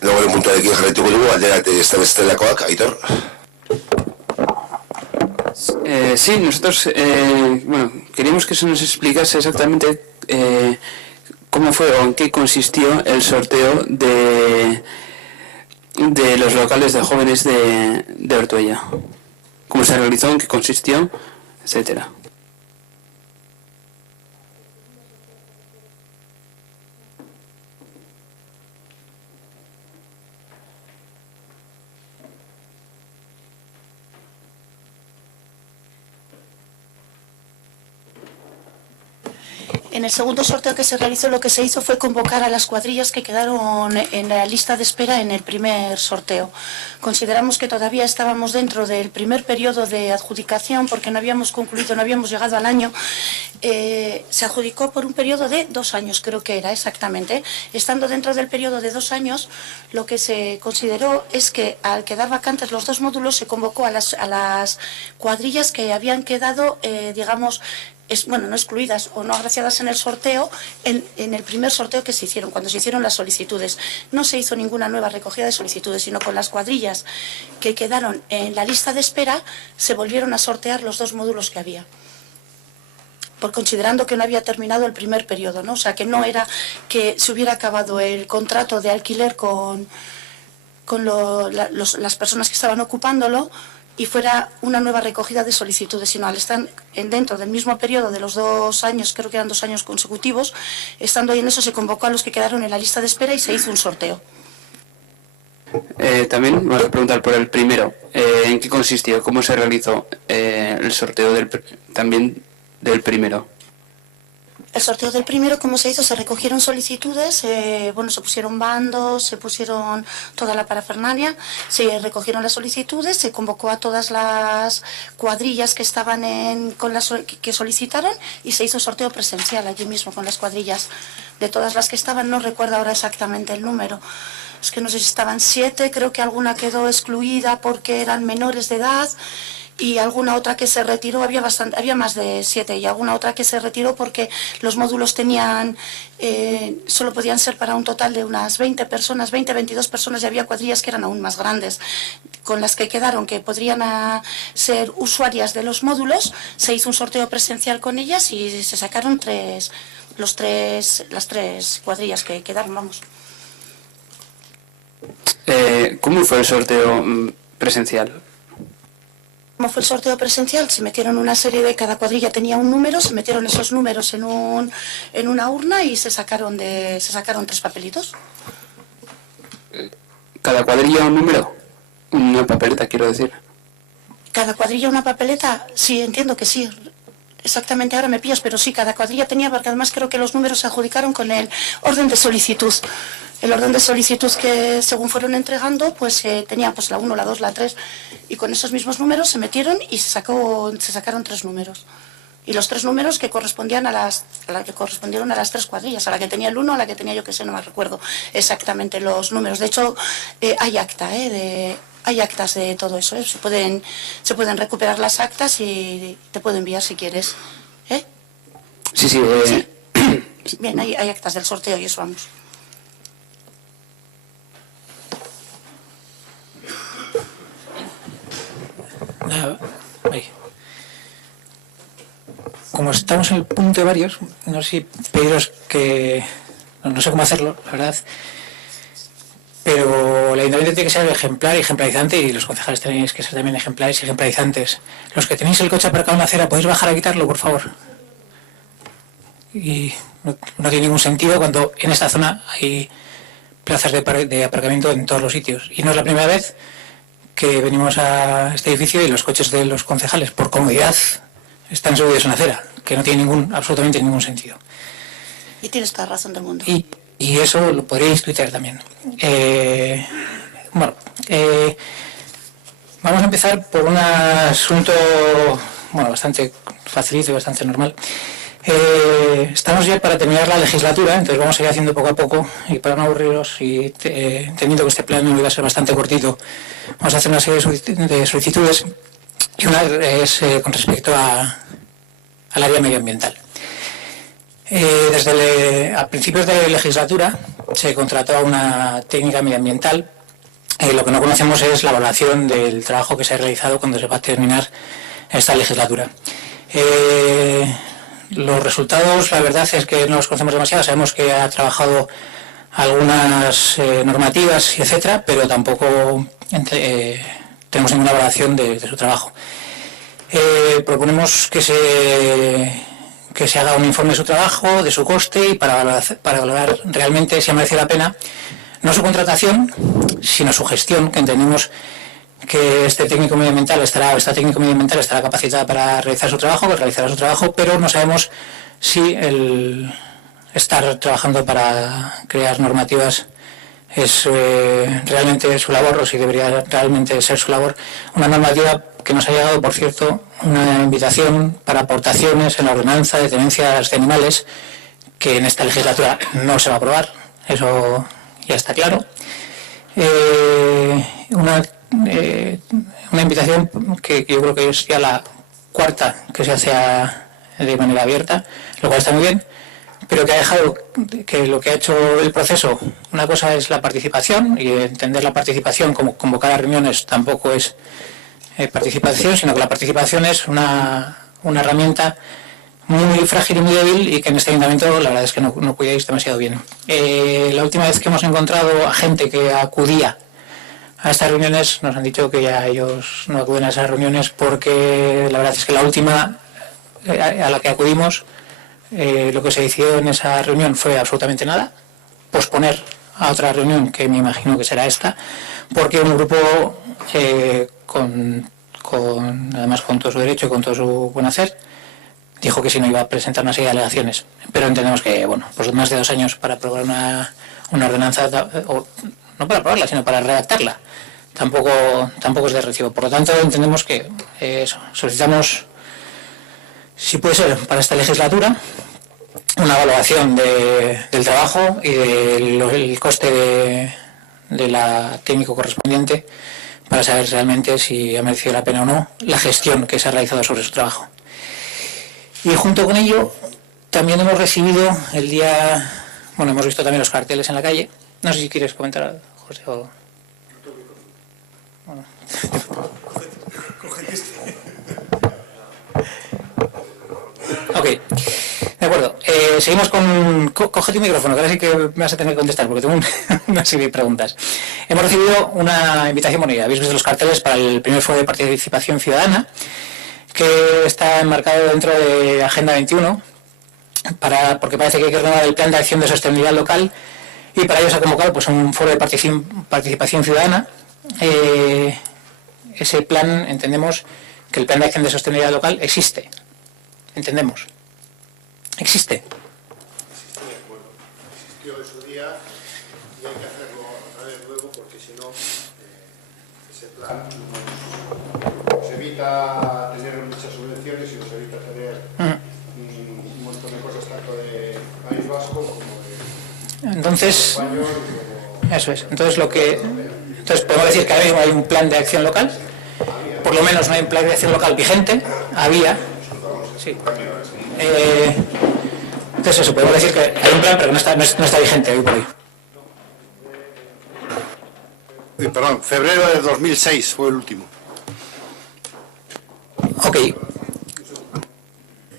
Laugarren puntuarekin jarraituko dugu, alderate ez da bestelakoak, Aitor? Sí, nosotros queríamos que se nos explicase exactamente cómo fue o en qué consistió el sorteo de los locales de jóvenes de Ortuella. Cómo se realizó, en qué consistió, etcétera. En el segundo sorteo que se realizó, lo que se hizo fue convocar a las cuadrillas que quedaron en la lista de espera en el primer sorteo. Consideramos que todavía estábamos dentro del primer periodo de adjudicación porque no habíamos concluido, no habíamos llegado al año. Se adjudicó por un periodo de 2 años, creo que era exactamente. Estando dentro del periodo de 2 años, lo que se consideró es que al quedar vacantes los 2 módulos se convocó a las cuadrillas que habían quedado, no excluidas o no agraciadas en el sorteo, en el primer sorteo que se hicieron, cuando se hicieron las solicitudes. No se hizo ninguna nueva recogida de solicitudes, sino con las cuadrillas que quedaron en la lista de espera, se volvieron a sortear los 2 módulos que había. Considerando que no había terminado el primer periodo, ¿no? O sea, que no era que se hubiera acabado el contrato de alquiler con las personas que estaban ocupándolo, y fuera una nueva recogida de solicitudes, sino al estar dentro del mismo periodo de los 2 años, creo que eran 2 años consecutivos, estando ahí en eso se convocó a los que quedaron en la lista de espera y se hizo un sorteo. También vamos a preguntar por el primero. ¿En qué consistió? ¿Cómo se realizó el sorteo también del primero? El sorteo del primero, ¿cómo se hizo? Se recogieron solicitudes, se pusieron bandos, se pusieron toda la parafernalia, se recogieron las solicitudes, se convocó a todas las cuadrillas que estaban que solicitaron y se hizo sorteo presencial allí mismo con las cuadrillas. De todas las que estaban, no recuerdo ahora exactamente el número. Es que no sé si estaban 7, creo que alguna quedó excluida porque eran menores de edad. Y alguna otra que se retiró, había más de 7, y alguna otra que se retiró porque los módulos solo podían ser para un total de unas 20 personas, 22 personas, y había cuadrillas que eran aún más grandes. Con las que quedaron, que podrían ser usuarias de los módulos, se hizo un sorteo presencial con ellas y se sacaron las tres cuadrillas que quedaron, vamos. ¿Cómo fue el sorteo presencial? ¿Cómo fue el sorteo presencial? Se metieron una serie de... Cada cuadrilla tenía un número, se metieron esos números en una urna y se sacaron 3 papelitos. ¿Cada cuadrilla un número? Una papeleta, quiero decir. ¿Cada cuadrilla una papeleta? Sí, entiendo que sí. Exactamente, ahora me pillas, pero sí, cada cuadrilla tenía, porque además creo que los números se adjudicaron con el orden de solicitud. El orden de solicitud que según fueron entregando, pues tenía pues la 1, la 2, la 3, y con esos mismos números se metieron y se sacaron 3 números. Y los 3 números que correspondían que correspondieron a las 3 cuadrillas, a la que tenía el 1, a la que tenía yo que sé, no me recuerdo exactamente los números. De hecho, hay actas de todo eso, ¿eh? Se pueden recuperar las actas y te puedo enviar si quieres. Sí. ¿Sí? Bien, hay actas del sorteo y eso, vamos. Como estamos en el punto de varios, no sé si pediros que... No sé cómo hacerlo, la verdad. Pero el ayuntamiento tiene que ser ejemplar y ejemplarizante, y los concejales tenéis que ser también ejemplares y ejemplarizantes. Los que tenéis el coche aparcado en la acera, ¿podéis bajar a quitarlo, por favor? Y no tiene ningún sentido cuando en esta zona hay plazas de aparcamiento en todos los sitios. Y no es la primera vez que venimos a este edificio y los coches de los concejales, por comodidad, están subidos en la acera, que no tiene absolutamente ningún sentido. Y tienes toda la razón del mundo. Y eso lo podréis tuitear también. Vamos a empezar por un asunto bastante facilito y bastante normal. Estamos ya para terminar la legislatura, entonces vamos a ir haciendo poco a poco, y para no aburriros y teniendo que este pleno iba a ser bastante cortito, vamos a hacer una serie de solicitudes, y una es con respecto al área medioambiental. A principios de legislatura se contrató a una técnica medioambiental. Lo que no conocemos es la valoración del trabajo que se ha realizado cuando se va a terminar esta legislatura. Los resultados, la verdad es que no los conocemos demasiado. Sabemos que ha trabajado algunas normativas, etcétera, pero tampoco tenemos ninguna valoración de su trabajo. Proponemos que se haga un informe de su trabajo, de su coste, y para valorar realmente si ha merecido la pena, no su contratación, sino su gestión, que entendemos que esta técnico medioambiental estará capacitada para realizar su trabajo, que realizará su trabajo, pero no sabemos si el estar trabajando para crear normativas es realmente su labor, o si debería realmente ser su labor. Una normativa que nos ha llegado, por cierto, una invitación para aportaciones en la ordenanza de tenencias de animales, que en esta legislatura no se va a aprobar, eso ya está claro. Una invitación que yo creo que es ya la cuarta que se hace de manera abierta, lo cual está muy bien, pero que ha dejado que lo que ha hecho el proceso, una cosa es la participación, y entender la participación como convocar a reuniones tampoco es participación, sino que la participación es una herramienta muy frágil y muy débil, y que en este ayuntamiento la verdad es que no cuidáis demasiado bien. La última vez que hemos encontrado a gente que acudía a estas reuniones, nos han dicho que ya ellos no acuden a esas reuniones, porque la verdad es que la última a la que acudimos, lo que se decidió en esa reunión fue absolutamente nada, posponer a otra reunión, que me imagino que será esta, porque un grupo además con todo su derecho y con todo su buen hacer, dijo que si no iba a presentar una serie de alegaciones. Pero entendemos que, bueno, pues más de 2 años para aprobar una ordenanza, o no para aprobarla, sino para redactarla, tampoco es de recibo. Por lo tanto, entendemos que solicitamos, si puede ser para esta legislatura, una evaluación del trabajo y del coste de la técnico correspondiente, para saber realmente si ha merecido la pena o no la gestión que se ha realizado sobre su trabajo. Y junto con ello, también hemos recibido hemos visto también los carteles en la calle. No sé si quieres comentar, José, o... Bueno. Ok, de acuerdo. Seguimos con... Coge tu micrófono, que ahora sí que me vas a tener que contestar, porque tengo una serie de preguntas. Hemos recibido una invitación, ya habéis visto los carteles para el primer foro de participación ciudadana, que está enmarcado dentro de Agenda 21, porque parece que hay que renovar el Plan de Acción de Sostenibilidad Local, y para ello se ha convocado pues un foro de participación ciudadana. Ese plan, entendemos que el Plan de Acción de Sostenibilidad Local existe. Entendemos. Existe. Existió en su día y hay que hacerlo otra vez luego, porque si no, ese plan nos evita tener muchas subvenciones y nos evita tener un montón de cosas, tanto de País Vasco como de Entonces, español. eso es. Entonces podemos decir que ahora mismo hay un plan de acción local. Por lo menos no hay un plan de acción local vigente. Había. Sí. Entonces eso, podemos decir que hay un plan, pero no está vigente hoy por hoy. Perdón, febrero de 2006 fue el último. Ok.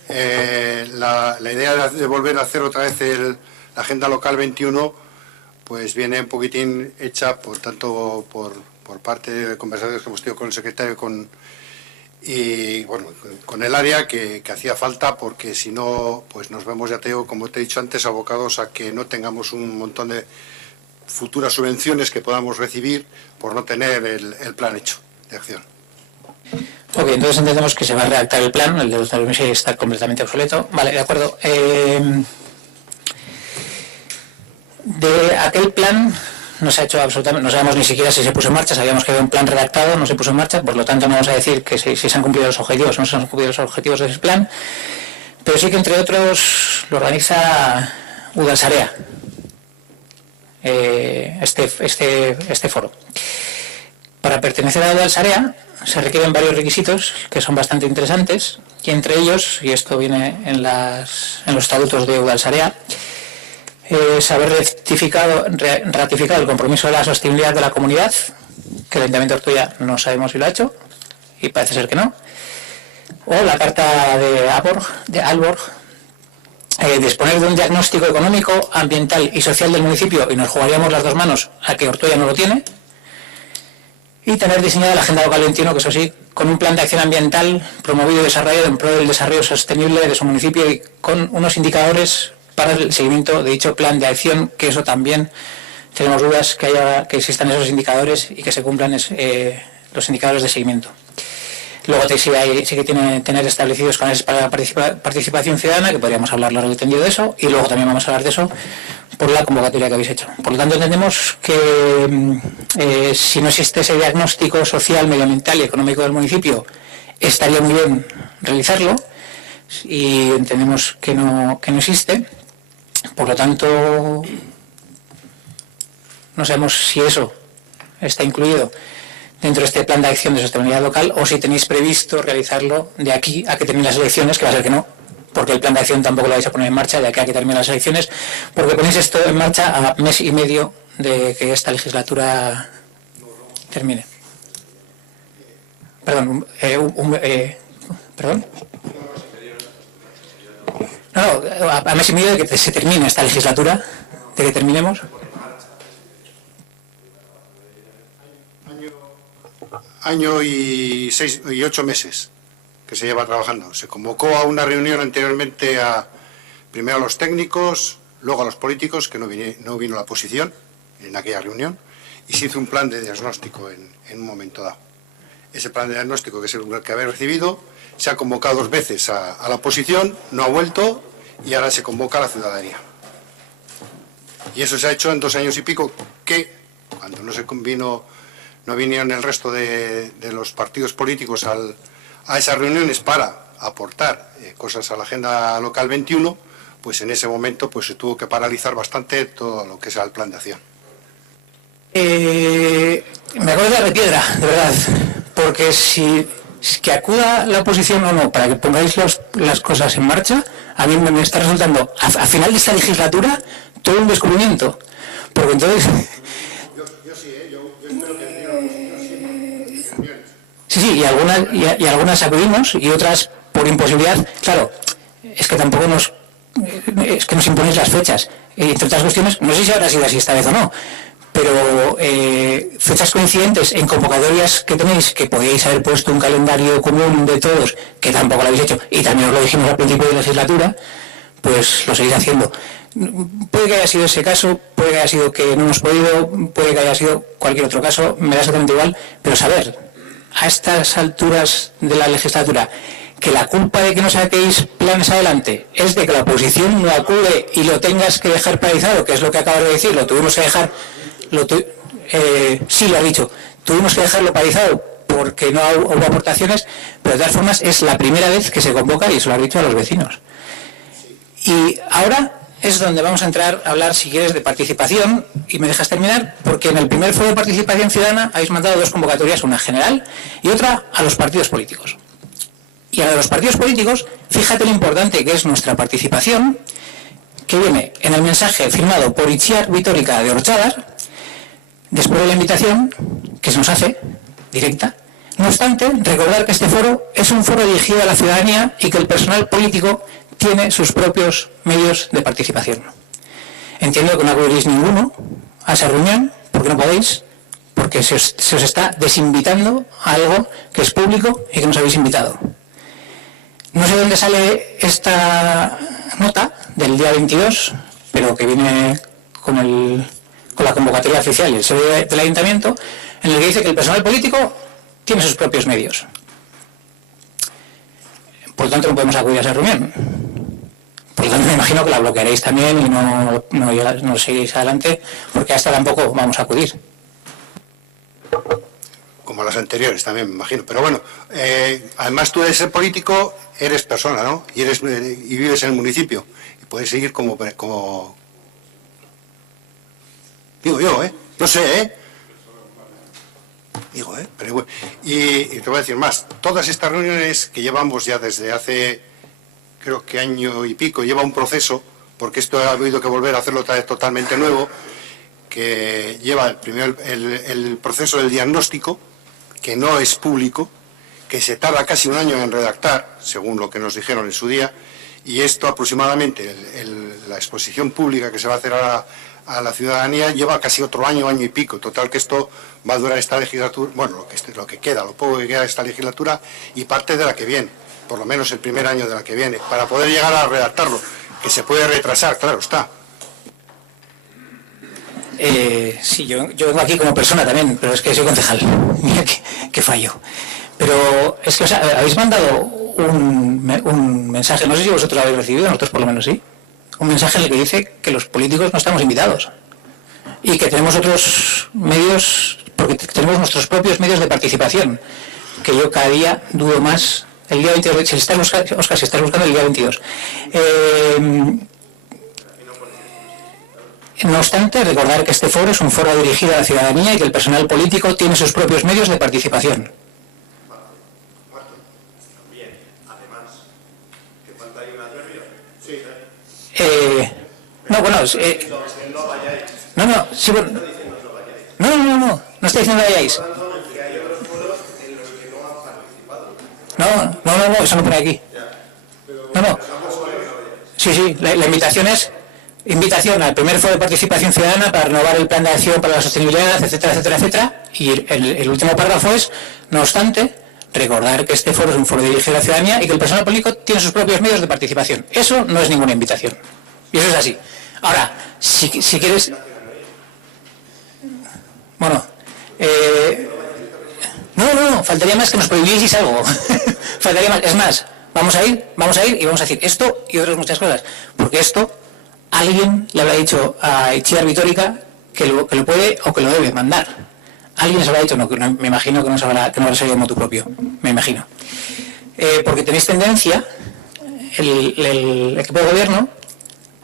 La idea de volver a hacer otra vez la Agenda Local 21, pues viene un poquitín hecha por parte de conversaciones que hemos tenido con el secretario y bueno, con el área, que hacía falta, porque si no, pues nos vemos, ya te digo, como te he dicho antes, abocados a que no tengamos un montón de futuras subvenciones que podamos recibir por no tener el plan hecho de acción. Ok, entonces entendemos que se va a redactar el plan, el de 2006 está completamente obsoleto. Vale, de acuerdo. De aquel plan no se ha hecho absolutamente, no sabemos ni siquiera si se puso en marcha, sabíamos que había un plan redactado, no se puso en marcha, por lo tanto no vamos a decir que si se han cumplido los objetivos o no se han cumplido los objetivos de ese plan, pero sí que entre otros lo organiza Udalsarea, este foro. Para pertenecer a Udalsarea se requieren varios requisitos que son bastante interesantes, y entre ellos, y esto viene en los estatutos de Udalsarea, es haber ratificado el compromiso de la sostenibilidad de la comunidad, que el Ayuntamiento de Ortuella no sabemos si lo ha hecho, y parece ser que no, o la Carta de Aalborg, disponer de un diagnóstico económico, ambiental y social del municipio, y nos jugaríamos las dos manos a que Ortuella no lo tiene, y tener diseñada la Agenda Local 21, que eso sí, con un plan de acción ambiental promovido y desarrollado en pro del desarrollo sostenible de su municipio y con unos indicadores para el seguimiento de dicho plan de acción, que eso también tenemos dudas que existan esos indicadores y que se cumplan los indicadores de seguimiento. Luego sí que tiene tener establecidos canales para la participación ciudadana, que podríamos hablar largo y tendido de eso, y luego también vamos a hablar de eso por la convocatoria que habéis hecho. Por lo tanto, entendemos que si no existe ese diagnóstico social, medioambiental y económico del municipio, estaría muy bien realizarlo, y entendemos que no existe. Por lo tanto, no sabemos si eso está incluido dentro de este plan de acción de sostenibilidad local, o si tenéis previsto realizarlo de aquí a que terminen las elecciones, que va a ser que no, porque el plan de acción tampoco lo vais a poner en marcha de aquí a que terminen las elecciones, porque ponéis esto en marcha a mes y medio de que esta legislatura termine. Perdón, ¿perdón? No, a mes y medio de que se termine esta legislatura, de que terminemos. Año y 8 meses que se lleva trabajando. Se convocó a una reunión anteriormente primero a los técnicos, luego a los políticos, que no vino la oposición en aquella reunión, y se hizo un plan de diagnóstico en un momento dado. Ese plan de diagnóstico, que es el que habéis recibido, se ha convocado 2 veces a la oposición, no ha vuelto, y ahora se convoca a la ciudadanía. Y eso se ha hecho en 2 años y pico, que cuando no vinieron el resto de los partidos políticos a esas reuniones para aportar cosas a la Agenda Local 21, pues en ese momento pues se tuvo que paralizar bastante todo lo que es el plan de acción. Me acuerdo de la piedra, de verdad, porque si que acuda la oposición o no para que pongáis las cosas en marcha, a mí me está resultando, a final de esta legislatura, todo un descubrimiento, porque entonces... Sí, y algunas acudimos y otras por imposibilidad. Claro, es que tampoco nos imponéis las fechas. Entre otras cuestiones, no sé si habrá sido así esta vez o no, pero fechas coincidentes en convocatorias que tenéis, que podíais haber puesto un calendario común de todos, que tampoco lo habéis hecho, y también os lo dijimos al principio de la legislatura, pues lo seguís haciendo. Puede que haya sido ese caso, puede que haya sido que no hemos podido, puede que haya sido cualquier otro caso, me da exactamente igual, pero saber a estas alturas de la legislatura que la culpa de que no saquéis planes adelante es de que la oposición no acude y lo tengas que dejar paralizado, que es lo que acabas de decir, lo tuvimos que dejar, sí lo ha dicho, tuvimos que dejarlo paralizado porque no hubo aportaciones, pero de todas formas es la primera vez que se convoca, y eso lo ha dicho a los vecinos. Y ahora es donde vamos a entrar a hablar, si quieres, de participación, y me dejas terminar, porque en el primer foro de participación ciudadana habéis mandado 2 convocatorias, una general y otra a los partidos políticos. Y a la de los partidos políticos, fíjate lo importante que es nuestra participación, que viene en el mensaje firmado por Itziar Vitórica de Orchadar, después de la invitación que se nos hace, directa. No obstante, recordar que este foro es un foro dirigido a la ciudadanía y que el personal político tiene sus propios medios de participación. Entiendo que no acudiréis ninguno a esa reunión, porque no podéis, porque se os está desinvitando a algo que es público y que nos habéis invitado. No sé dónde sale esta nota del día 22, pero que viene con la convocatoria oficial y el sello del ayuntamiento, en el que dice que el personal político tiene sus propios medios. Por lo tanto, no podemos acudir a esa reunión. Por lo tanto, me imagino que la bloquearéis también y no seguiréis adelante, porque a esta tampoco vamos a acudir. Como a las anteriores también, me imagino. Pero bueno, además tú de ser político, eres persona, ¿no? Y vives en el municipio. Y puedes seguir como... Digo yo, no sé, digo, pero bueno. Y te voy a decir más, todas estas reuniones que llevamos ya desde hace, creo que año y pico, lleva un proceso, porque esto ha habido que volver a hacerlo otra vez totalmente nuevo, que lleva primero el proceso del diagnóstico, que no es público, que se tarda casi un año en redactar, según lo que nos dijeron en su día, y esto aproximadamente, la exposición pública que se va a hacer a la ciudadanía lleva casi otro año, año y pico. Total que esto va a durar esta legislatura, bueno, lo que queda, lo poco que queda de esta legislatura y parte de la que viene, por lo menos el primer año de la que viene, para poder llegar a redactarlo, que se puede retrasar, claro está. Sí, yo vengo aquí como persona también, pero es que soy concejal. Mira que fallo. Pero es que habéis mandado un mensaje, no sé si vosotros lo habéis recibido, nosotros por lo menos sí, un mensaje en el que dice que los políticos no estamos invitados y que tenemos otros medios, porque tenemos nuestros propios medios de participación, que yo cada día dudo más. El día 22, si estás buscando el día 22. No obstante, recordar que este foro es un foro dirigido a la ciudadanía y que el personal político tiene sus propios medios de participación. No, bueno, no, sí, bueno, no estoy diciendo que vayáis. No, eso no pone aquí. No. Sí, la invitación es invitación al primer foro de participación ciudadana para renovar el plan de acción para la sostenibilidad, etcétera, y el último párrafo es, no obstante, recordar que este foro es un foro dirigido a la ciudadanía y que el personal político tiene sus propios medios de participación. Eso no es ninguna invitación. Y eso es así. Ahora, si quieres... Bueno, no, faltaría más que nos prohibieseis algo. Faltaría más. Es más, vamos a ir y vamos a decir esto y otras muchas cosas. Porque esto, alguien le habrá dicho a Itziar Vitórica que lo puede o que lo debe mandar. Alguien se lo ha dicho, no, me imagino que no habrá salido de motu propio, me imagino. Porque tenéis tendencia, el equipo de gobierno,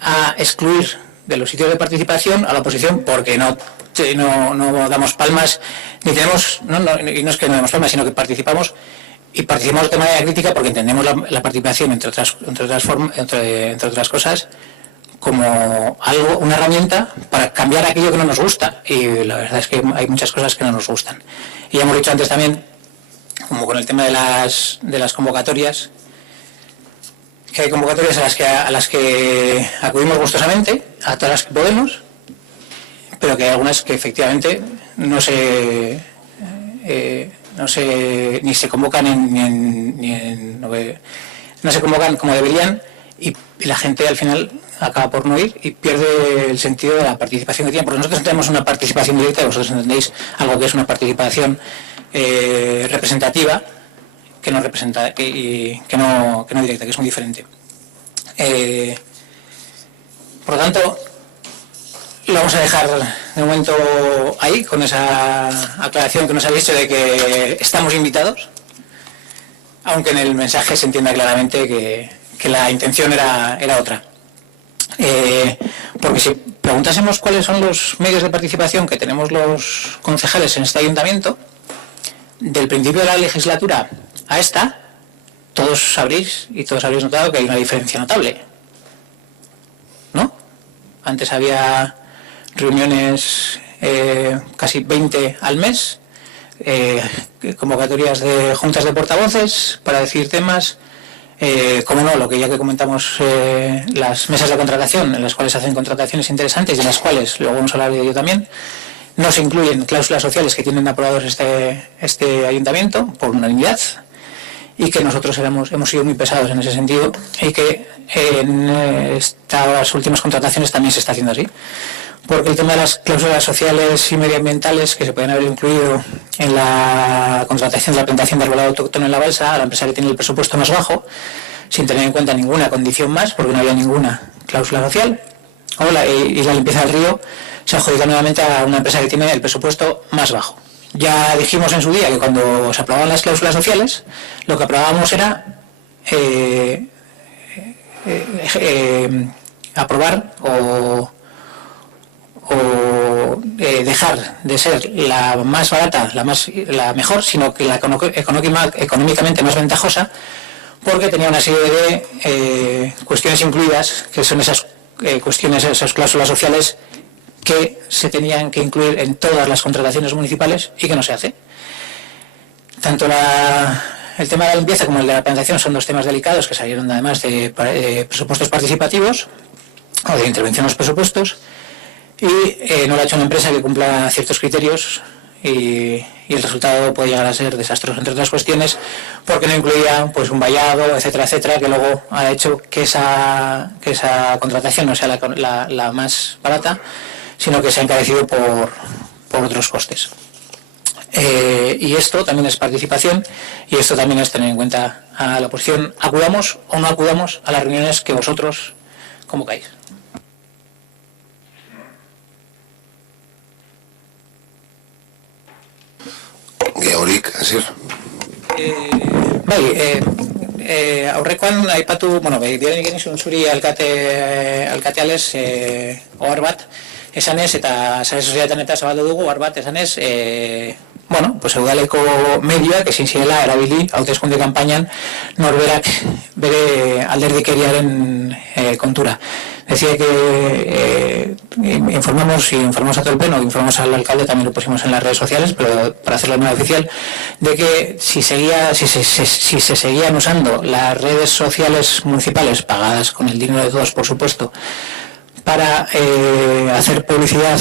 a excluir de los sitios de participación a la oposición porque no damos palmas, ni tenemos, y no es que no demos palmas, sino que participamos de manera crítica porque entendemos la participación, entre otras cosas, como una herramienta para cambiar aquello que no nos gusta, y la verdad es que hay muchas cosas que no nos gustan. Y ya hemos dicho antes también, como con el tema de las convocatorias, que hay convocatorias a las que acudimos gustosamente, a todas las que podemos, pero que hay algunas que efectivamente no se convocan no se convocan como deberían, y la gente al final acaba por no ir y pierde el sentido de la participación que tiene, porque nosotros tenemos una participación directa y vosotros entendéis algo que es una participación representativa, que no representa y que no directa, que es muy diferente. Por lo tanto, lo vamos a dejar de momento ahí, con esa aclaración que nos habéis hecho de que estamos invitados, aunque en el mensaje se entienda claramente que la intención era otra. Porque si preguntásemos cuáles son los medios de participación que tenemos los concejales en este ayuntamiento, del principio de la legislatura a esta, todos sabréis notado que hay una diferencia notable, ¿no? Antes había reuniones casi 20 al mes, convocatorias de juntas de portavoces para decidir temas, como no, lo que ya que comentamos, las mesas de contratación, en las cuales se hacen contrataciones interesantes y en las cuales, luego vamos a hablar de ello también, no se incluyen cláusulas sociales que tienen aprobados este ayuntamiento por unanimidad, y que nosotros hemos sido muy pesados en ese sentido, y que en estas últimas contrataciones también se está haciendo así, porque el tema de las cláusulas sociales y medioambientales que se pueden haber incluido en la contratación de la plantación de arbolado autóctono en la balsa, a la empresa que tiene el presupuesto más bajo, sin tener en cuenta ninguna condición más, porque no había ninguna cláusula social, y la limpieza del río se adjudica nuevamente a una empresa que tiene el presupuesto más bajo. Ya dijimos en su día que cuando se aprobaban las cláusulas sociales, lo que aprobábamos era aprobar o dejar de ser la más barata, la mejor, sino que la económicamente más ventajosa, porque tenía una serie de cuestiones incluidas, que son esas cuestiones, esas cláusulas sociales que se tenían que incluir en todas las contrataciones municipales y que no se hace. Tanto el tema de la limpieza como el de la planificación son dos temas delicados que salieron además de presupuestos participativos o de intervención en los presupuestos, y no lo ha hecho una empresa que cumpla ciertos criterios, y el resultado puede llegar a ser desastroso, entre otras cuestiones, porque no incluía pues un vallado, etcétera, etcétera, que luego ha hecho que esa contratación no sea la más barata, sino que se ha encarecido por otros costes. Y esto también es participación, y esto también es tener en cuenta a la oposición, acudamos o no acudamos a las reuniones que vosotros convocáis. Georik, Asier. Bai, aurrekoan aipatu, bidean egin izun zuri alkateales ohar bat esanez, eta sare sozialetan eta zabaldu dugu ohar bat esanez, udaleko medioak ezin zirela erabili hauteskunde kanpainan norberak bere alderdikeriaren kontura. Decía que informamos a todo el pleno, informamos al alcalde, también lo pusimos en las redes sociales, pero para hacerlo de manera oficial, de que si se seguían usando las redes sociales municipales, pagadas con el dinero de todos, por supuesto, para hacer publicidad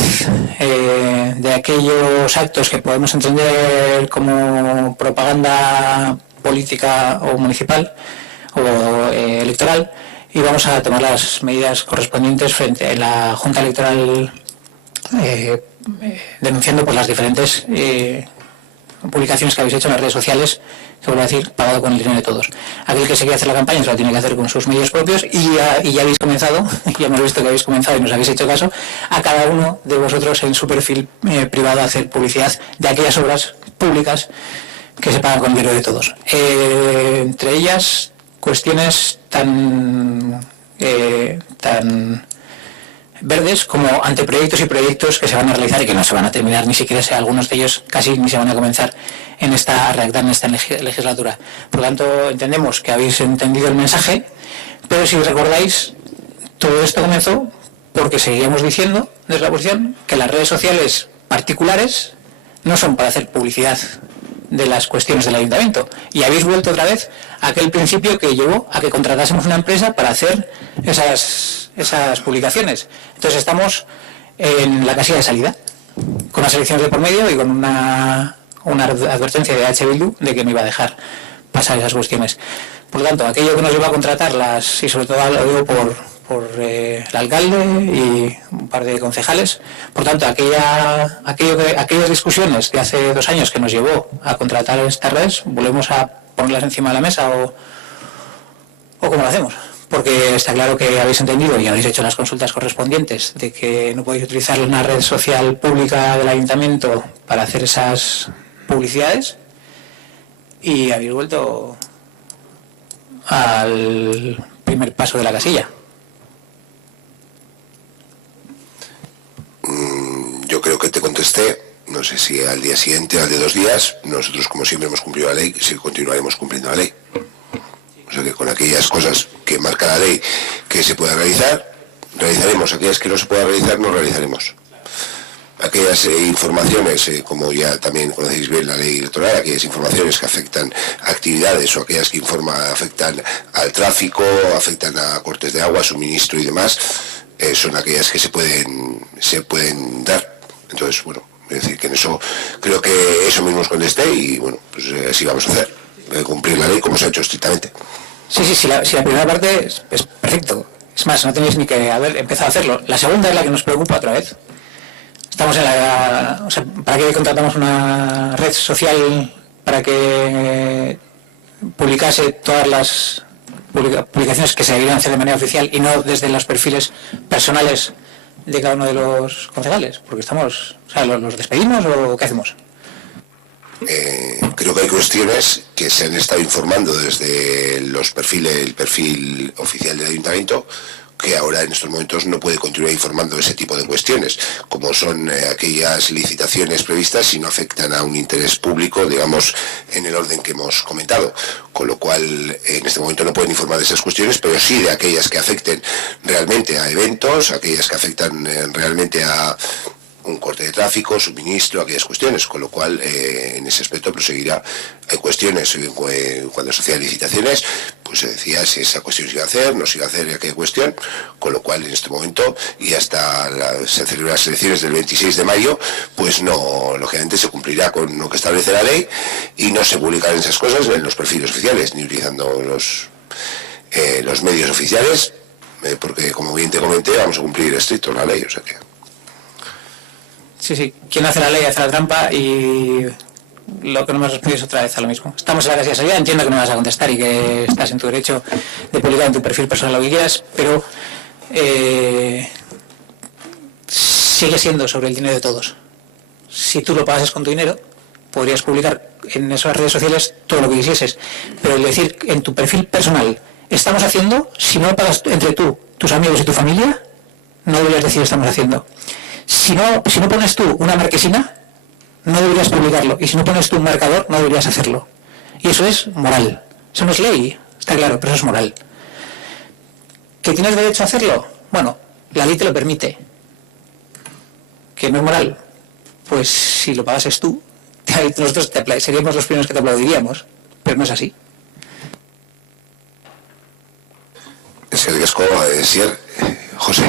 de aquellos actos que podemos entender como propaganda política o municipal o electoral, y vamos a tomar las medidas correspondientes frente a la Junta Electoral, denunciando las diferentes publicaciones que habéis hecho en las redes sociales, que vuelvo a decir, pagado con el dinero de todos. Aquel que se quiere hacer la campaña se lo tiene que hacer con sus medios propios, y ya habéis comenzado, ya hemos visto que habéis comenzado y nos habéis hecho caso, a cada uno de vosotros en su perfil privado a hacer publicidad de aquellas obras públicas que se pagan con el dinero de todos. Entre ellas, cuestiones tan verdes como anteproyectos y proyectos que se van a realizar y que no se van a terminar, ni siquiera algunos de ellos casi ni se van a comenzar a redactar en esta legislatura. Por lo tanto, entendemos que habéis entendido el mensaje, pero si recordáis, todo esto comenzó porque seguíamos diciendo desde la oposición que las redes sociales particulares no son para hacer publicidad de las cuestiones del ayuntamiento, y habéis vuelto otra vez a aquel principio que llevó a que contratásemos una empresa para hacer esas publicaciones. Entonces estamos en la casilla de salida, con las elecciones de por medio y con una advertencia de H. Bildu de que no iba a dejar pasar esas cuestiones. Por lo tanto, aquello que nos lleva a contratarlas, y sobre todo lo digo por el alcalde y un par de concejales, por tanto, aquellas discusiones de hace 2 años que nos llevó a contratar estas redes, volvemos a ponerlas encima de la mesa o cómo lo hacemos. Porque está claro que habéis entendido y habéis hecho las consultas correspondientes de que no podéis utilizar una red social pública del ayuntamiento para hacer esas publicidades, y habéis vuelto al primer paso de la casilla. Yo creo que te contesté, no sé si al día siguiente o al de 2 días. Nosotros, como siempre, hemos cumplido la ley, y continuaremos cumpliendo la ley. O sea que con aquellas cosas que marca la ley que se pueda realizar, realizaremos. Aquellas que no se puedan realizar, no realizaremos. Aquellas informaciones, como ya también conocéis bien la ley electoral, aquellas informaciones que afectan a actividades o aquellas que afectan al tráfico, afectan a cortes de agua, suministro y demás, son aquellas que se pueden dar. Entonces, es decir, que en eso creo que eso mismo os contesté, y pues así vamos a hacer, cumplir la ley como se ha hecho estrictamente. Sí, la primera parte es perfecto. Es más, no tenéis ni que haber empezado a hacerlo. La segunda es la que nos preocupa otra vez. Estamos ¿para qué contratamos una red social para que publicase todas las publicaciones que se deberían hacer de manera oficial y no desde los perfiles personales de cada uno de los concejales? Porque ¿los despedimos o qué hacemos? Creo que hay cuestiones que se han estado informando desde el perfil oficial del ayuntamiento, que ahora en estos momentos no puede continuar informando de ese tipo de cuestiones, como son aquellas licitaciones previstas si no afectan a un interés público, digamos, en el orden que hemos comentado, con lo cual en este momento no pueden informar de esas cuestiones, pero sí de aquellas que afecten realmente a eventos, aquellas que afectan realmente a un corte de tráfico, suministro, aquellas cuestiones, con lo cual en ese aspecto proseguirá. Hay cuestiones, cuando se hacían licitaciones, pues se decía si esa cuestión se iba a hacer, no se iba a hacer aquella cuestión, con lo cual en este momento, y hasta se celebran las elecciones del 26 de mayo, pues no, lógicamente se cumplirá con lo que establece la ley y no se publicarán esas cosas en los perfiles oficiales, ni utilizando los medios oficiales, porque como bien te comenté, vamos a cumplir estricto la ley, o sea que... Sí, quien hace la ley hace la trampa y lo que no me has respondido es otra vez a lo mismo. Estamos en la casilla de salida, entiendo que no me vas a contestar y que estás en tu derecho de publicar en tu perfil personal lo que quieras, pero sigue siendo sobre el dinero de todos. Si tú lo pagas con tu dinero, podrías publicar en esas redes sociales todo lo que quisieses, pero el decir en tu perfil personal, estamos haciendo, si no lo pagas entre tú, tus amigos y tu familia, no deberías decir estamos haciendo. Si no pones tú una marquesina, no deberías publicarlo. Y si no pones tú un marcador, no deberías hacerlo. Y eso es moral. Eso no es ley, está claro, pero eso es moral. ¿Que tienes derecho a hacerlo? Bueno, la ley te lo permite. ¿Que no es moral? Pues si lo pagases tú, nosotros seríamos los primeros que te aplaudiríamos. Pero no es así. Es el riesgo de ser José.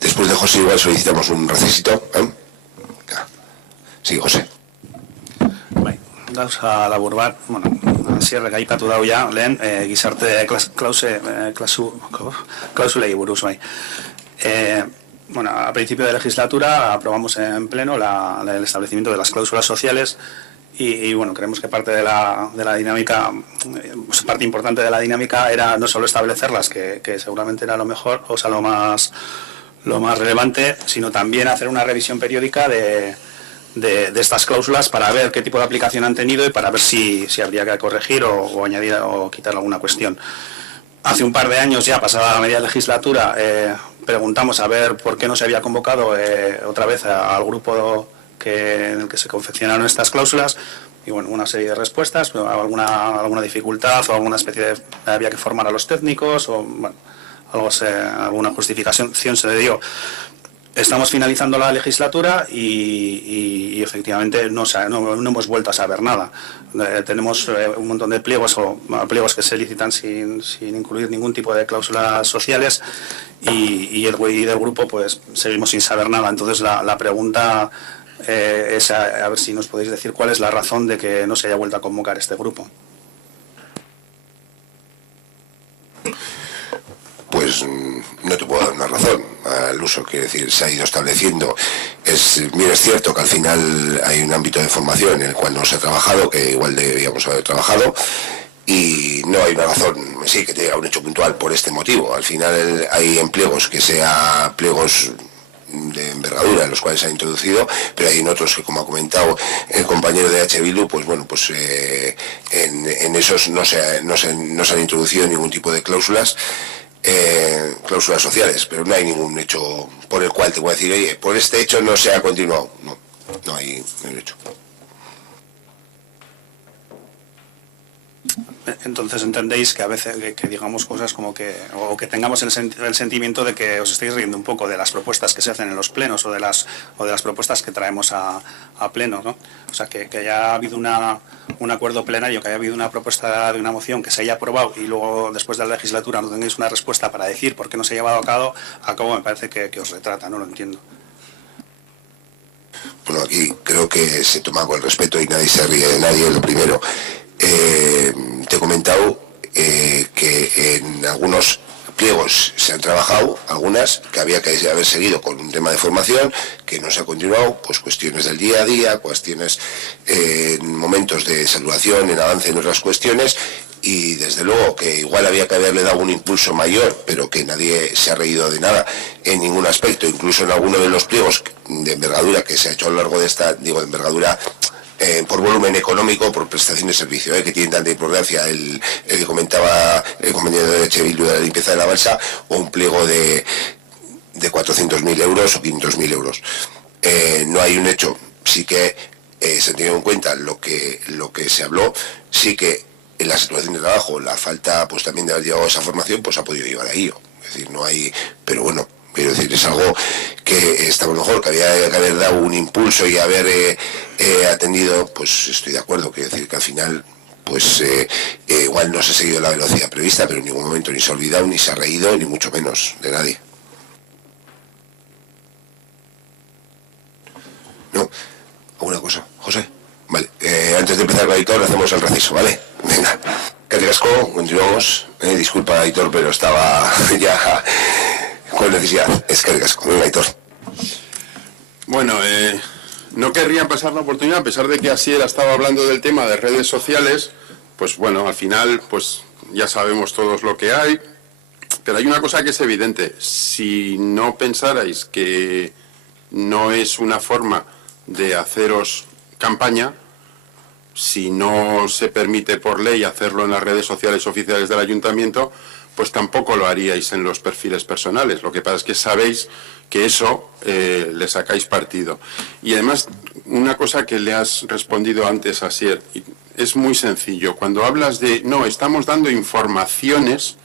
Después de José igual solicitamos un recesito. Sí, José. Bai, gauza labur bat, bueno, hasierrek aipatu dau ja, lehen, gizarte klausulei buruz, bai. Bueno, a principio de legislatura aprobamos en pleno el establecimiento de las cláusulas sociales y bueno, creemos que parte de la dinámica, parte importante de la dinámica era no solo establecerlas, que seguramente era lo mejor, o sea, lo más relevante, sino también hacer una revisión periódica de estas cláusulas para ver qué tipo de aplicación han tenido y para ver si habría que corregir o añadir o quitar alguna cuestión. Hace un par de años ya, pasada la media legislatura, preguntamos a ver por qué no se había convocado otra vez al grupo en el que se confeccionaron estas cláusulas y bueno, una serie de respuestas, alguna dificultad o alguna especie de... había que formar a los técnicos o bueno, alguna justificación se le dio. Estamos finalizando la legislatura y efectivamente no hemos vuelto a saber nada. Tenemos un montón de pliegos que se licitan sin incluir ningún tipo de cláusulas sociales y del grupo pues seguimos sin saber nada. Entonces la pregunta es a ver si nos podéis decir cuál es la razón de que no se haya vuelto a convocar este grupo. Pues no te puedo dar una razón al uso, quiere decir, se ha ido estableciendo. Bien, es cierto que al final hay un ámbito de formación en el cual no se ha trabajado, que igual deberíamos haber trabajado, y no hay una razón, sí, que tenga un hecho puntual por este motivo. Al final hay pliegos que sea pliegos de envergadura en los cuales se ha introducido, pero hay en otros que, como ha comentado el compañero de H. Bildu, pues bueno, pues en esos no se han introducido ningún tipo de cláusulas sociales, pero no hay ningún hecho por el cual te voy a decir, oye, por este hecho no se ha continuado. No hay un hecho. Entonces entendéis que a veces que digamos cosas como que o que tengamos el sentimiento de que os estáis riendo un poco de las propuestas que se hacen en los plenos o de las propuestas que traemos a pleno, ¿no? O sea, que haya habido un acuerdo plenario, que haya habido una propuesta de una moción que se haya aprobado y luego después de la legislatura no tengáis una respuesta para decir por qué no se ha llevado a cabo me parece que os retrata, no lo entiendo. Bueno, aquí creo que se toma con respeto y nadie se ríe de nadie, lo primero. Te he comentado que en algunos pliegos se han trabajado, algunas que había que haber seguido con un tema de formación, que no se ha continuado, pues cuestiones del día a día, cuestiones en momentos de saludación, en avance en otras cuestiones, y desde luego que igual había que haberle dado un impulso mayor, pero que nadie se ha reído de nada en ningún aspecto, incluso en alguno de los pliegos de envergadura que se ha hecho a lo largo de esta, digo, de envergadura por volumen económico, por prestación de servicio, que tiene tanta importancia el que comentaba compañero de H. Bildu de la limpieza de la balsa, o un pliego de 400.000 euros o 500.000 euros. No hay un hecho. Sí que se ha tenido en cuenta lo que se habló, sí que en la situación de trabajo, la falta pues también de haber llevado esa formación, pues ha podido llevar a ello. Es decir, no hay, pero bueno, quiero decir, es algo que estaba mejor, que había que haber dado un impulso y haber atendido, pues estoy de acuerdo, quiero decir que al final, pues igual no se ha seguido la velocidad prevista, pero en ningún momento ni se ha olvidado, ni se ha reído, ni mucho menos de nadie. No, alguna cosa, José. Vale, antes de empezar con Aitor, hacemos el receso, ¿vale? Venga, que ricasco, continuamos. Disculpa, Aitor, pero estaba ya con necesidad. Es que ricasco, venga, Aitor. Bueno, no querría pasar la oportunidad, a pesar de que Asier estaba hablando del tema de redes sociales, pues bueno, al final, pues ya sabemos todos lo que hay, pero hay una cosa que es evidente. Si no pensarais que no es una forma de haceros campaña, si no se permite por ley hacerlo en las redes sociales oficiales del ayuntamiento, pues tampoco lo haríais en los perfiles personales. Lo que pasa es que sabéis que eso le sacáis partido. Y además, una cosa que le has respondido antes a Asier, es muy sencillo. Cuando hablas de, no, estamos dando informaciones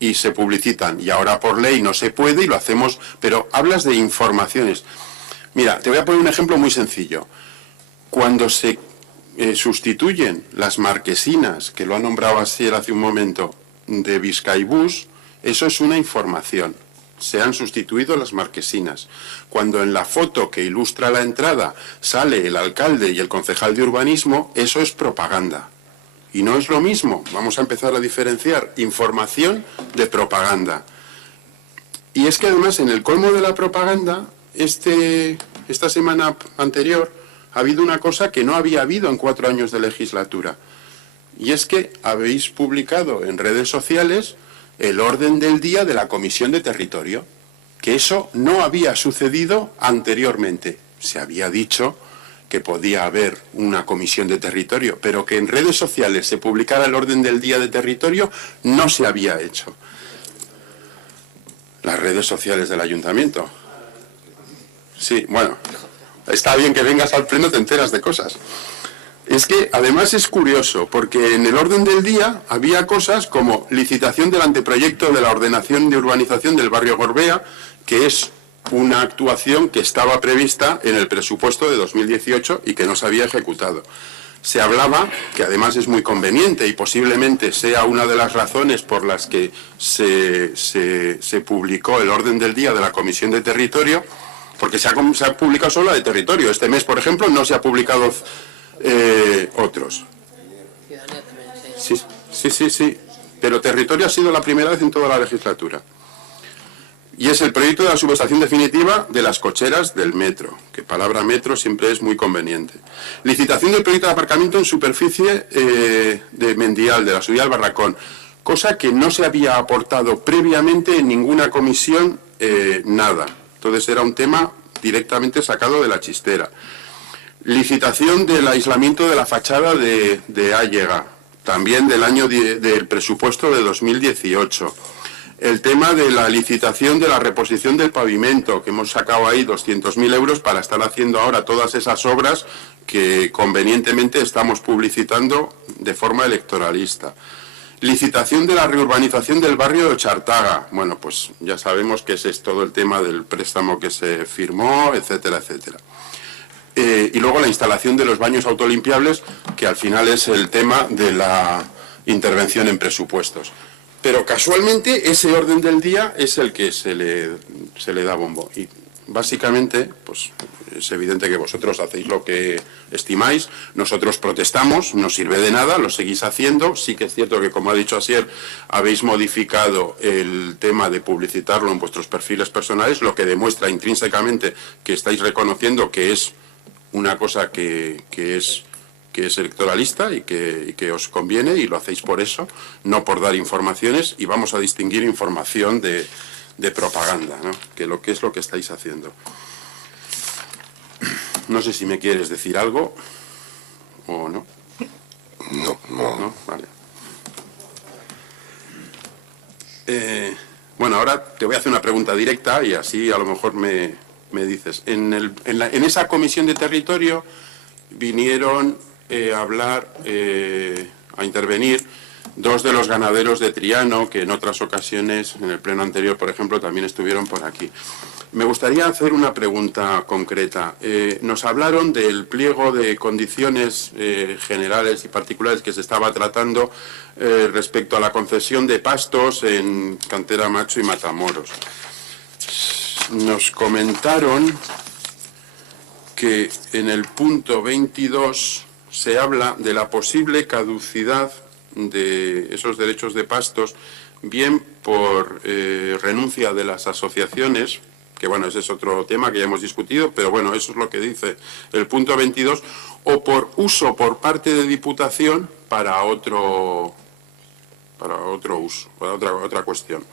y se publicitan, y ahora por ley no se puede y lo hacemos, pero hablas de informaciones. Mira, te voy a poner un ejemplo muy sencillo. Cuando se sustituyen las marquesinas, que lo ha nombrado Asier hace un momento, de Bizkaibus, eso es una información. Se han sustituido las marquesinas. Cuando en la foto que ilustra la entrada sale el alcalde y el concejal de urbanismo, eso es propaganda. Y no es lo mismo. Vamos a empezar a diferenciar información de propaganda. Y es que además en el colmo de la propaganda, esta semana anterior, ha habido una cosa que no había habido en 4 años de legislatura. Y es que habéis publicado en redes sociales el orden del día de la Comisión de Territorio, que eso no había sucedido anteriormente. Se había dicho que podía haber una Comisión de Territorio, pero que en redes sociales se publicara el orden del día de territorio no se había hecho. Las redes sociales del ayuntamiento. Sí, bueno, está bien que vengas al pleno, te enteras de cosas. Es que además es curioso, porque en el orden del día había cosas como licitación del anteproyecto de la ordenación de urbanización del barrio Gorbea, que es una actuación que estaba prevista en el presupuesto de 2018 y que no se había ejecutado. Se hablaba, que además es muy conveniente y posiblemente sea una de las razones por las que se publicó el orden del día de la Comisión de Territorio, porque se ha publicado solo la de territorio. Este mes, por ejemplo, no se ha publicado otros. Sí. Pero territorio ha sido la primera vez en toda la legislatura. Y es el proyecto de la subestación definitiva de las cocheras del metro, que palabra metro siempre es muy conveniente. Licitación del proyecto de aparcamiento en superficie de Mendial, de la subida al Barracón, cosa que no se había aportado previamente en ninguna comisión, nada. Entonces era un tema directamente sacado de la chistera. Licitación del aislamiento de la fachada de Allega, también del año del presupuesto de 2018. El tema de la licitación de la reposición del pavimento, que hemos sacado ahí 200.000 euros para estar haciendo ahora todas esas obras que convenientemente estamos publicitando de forma electoralista. Licitación de la reurbanización del barrio de Ochartaga. Bueno, pues ya sabemos que ese es todo el tema del préstamo que se firmó, etcétera, etcétera. Y luego la instalación de los baños autolimpiables, que al final es el tema de la intervención en presupuestos. Pero casualmente ese orden del día es el que se le da bombo. Y básicamente, pues es evidente que vosotros hacéis lo que estimáis, nosotros protestamos, no sirve de nada, lo seguís haciendo. Sí que es cierto que, como ha dicho Asier, habéis modificado el tema de publicitarlo en vuestros perfiles personales, lo que demuestra intrínsecamente que estáis reconociendo que es una cosa que es electoralista y que os conviene, y lo hacéis por eso, no por dar informaciones, y vamos a distinguir información de propaganda, ¿no? Que es lo que estáis haciendo. No sé si me quieres decir algo o no. No. ¿No? Vale. Bueno, ahora te voy a hacer una pregunta directa y así a lo mejor me dices. En esa comisión de territorio vinieron a intervenir dos de los ganaderos de Triano, que en otras ocasiones, en el pleno anterior, por ejemplo, también estuvieron por aquí. Me gustaría hacer una pregunta concreta. Nos hablaron del pliego de condiciones generales y particulares que se estaba tratando respecto a la concesión de pastos en Cantera Macho y Matamoros. Nos comentaron que en el punto 22 se habla de la posible caducidad de esos derechos de pastos, bien por renuncia de las asociaciones, que bueno, ese es otro tema que ya hemos discutido, pero bueno, eso es lo que dice el punto 22, o por uso por parte de Diputación para otro uso, para otra cuestión.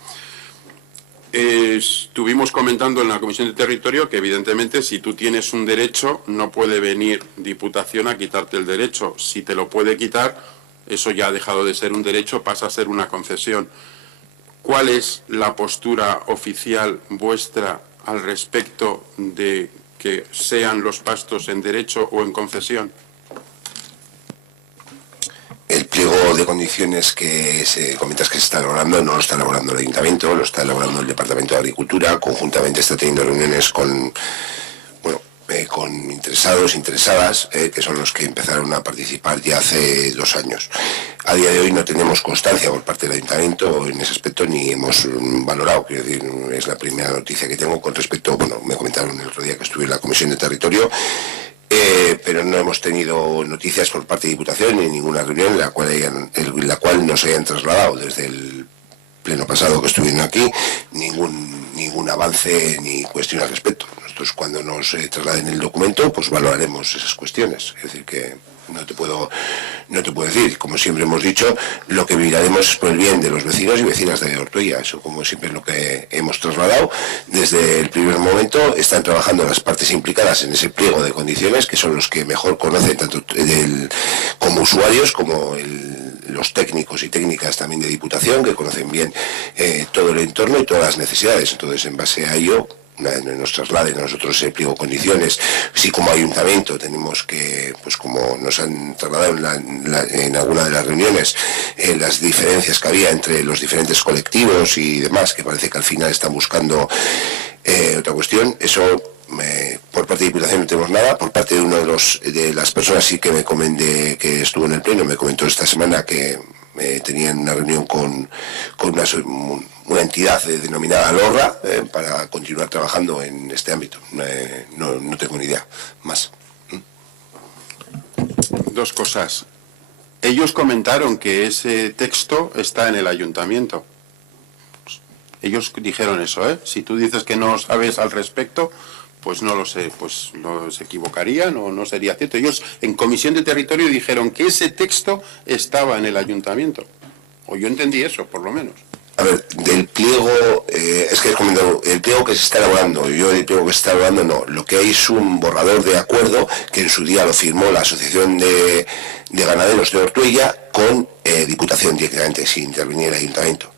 Estuvimos comentando en la Comisión de Territorio que evidentemente si tú tienes un derecho no puede venir Diputación a quitarte el derecho. Si te lo puede quitar, eso ya ha dejado de ser un derecho, pasa a ser una concesión. ¿Cuál es la postura oficial vuestra al respecto de que sean los pastos en derecho o en concesión? El pliego de condiciones que se comentas que se está elaborando no lo está elaborando el Ayuntamiento, lo está elaborando el Departamento de Agricultura, conjuntamente está teniendo reuniones con interesados, interesadas, que son los que empezaron a participar ya hace 2 años. A día de hoy no tenemos constancia por parte del Ayuntamiento en ese aspecto, ni hemos valorado, quiero decir, es la primera noticia que tengo con respecto, bueno, me comentaron el otro día que estuve en la Comisión de Territorio, pero no hemos tenido noticias por parte de Diputación ni ninguna reunión en la cual nos hayan trasladado desde el pleno pasado que estuvieron aquí ningún avance ni cuestión al respecto. Nosotros cuando nos trasladen el documento pues valoraremos esas cuestiones, es decir que no te puedo decir, como siempre hemos dicho, lo que miraremos es por el bien de los vecinos y vecinas de Ortuella, eso como siempre es lo que hemos trasladado. Desde el primer momento están trabajando las partes implicadas en ese pliego de condiciones, que son los que mejor conocen tanto como usuarios como los técnicos y técnicas también de Diputación, que conocen bien todo el entorno y todas las necesidades. Entonces, en base a ello, nos trasladen a nosotros ese pliego de condiciones. Sí, como Ayuntamiento tenemos que, pues como nos han trasladado en alguna de las reuniones, las diferencias que había entre los diferentes colectivos y demás, que parece que al final están buscando otra cuestión. Eso por parte de Diputación no tenemos nada. Por parte de uno de las personas sí que que estuvo en el pleno, me comentó esta semana que tenían una reunión con una entidad denominada LORRA para continuar trabajando en este ámbito. No tengo ni idea más. 2 cosas. Ellos comentaron que ese texto está en el Ayuntamiento. Ellos dijeron eso, ¿eh? Si tú dices que no sabes al respecto, pues no lo sé, pues se equivocarían o no sería cierto. Ellos en Comisión de Territorio dijeron que ese texto estaba en el Ayuntamiento. O yo entendí eso, por lo menos. A ver, del pliego, es que he comentado, el pliego que se está elaborando, yo el pliego que se está elaborando no, lo que hay es un borrador de acuerdo que en su día lo firmó la Asociación de Ganaderos de Ortuella con Diputación directamente, sin intervenir el Ayuntamiento.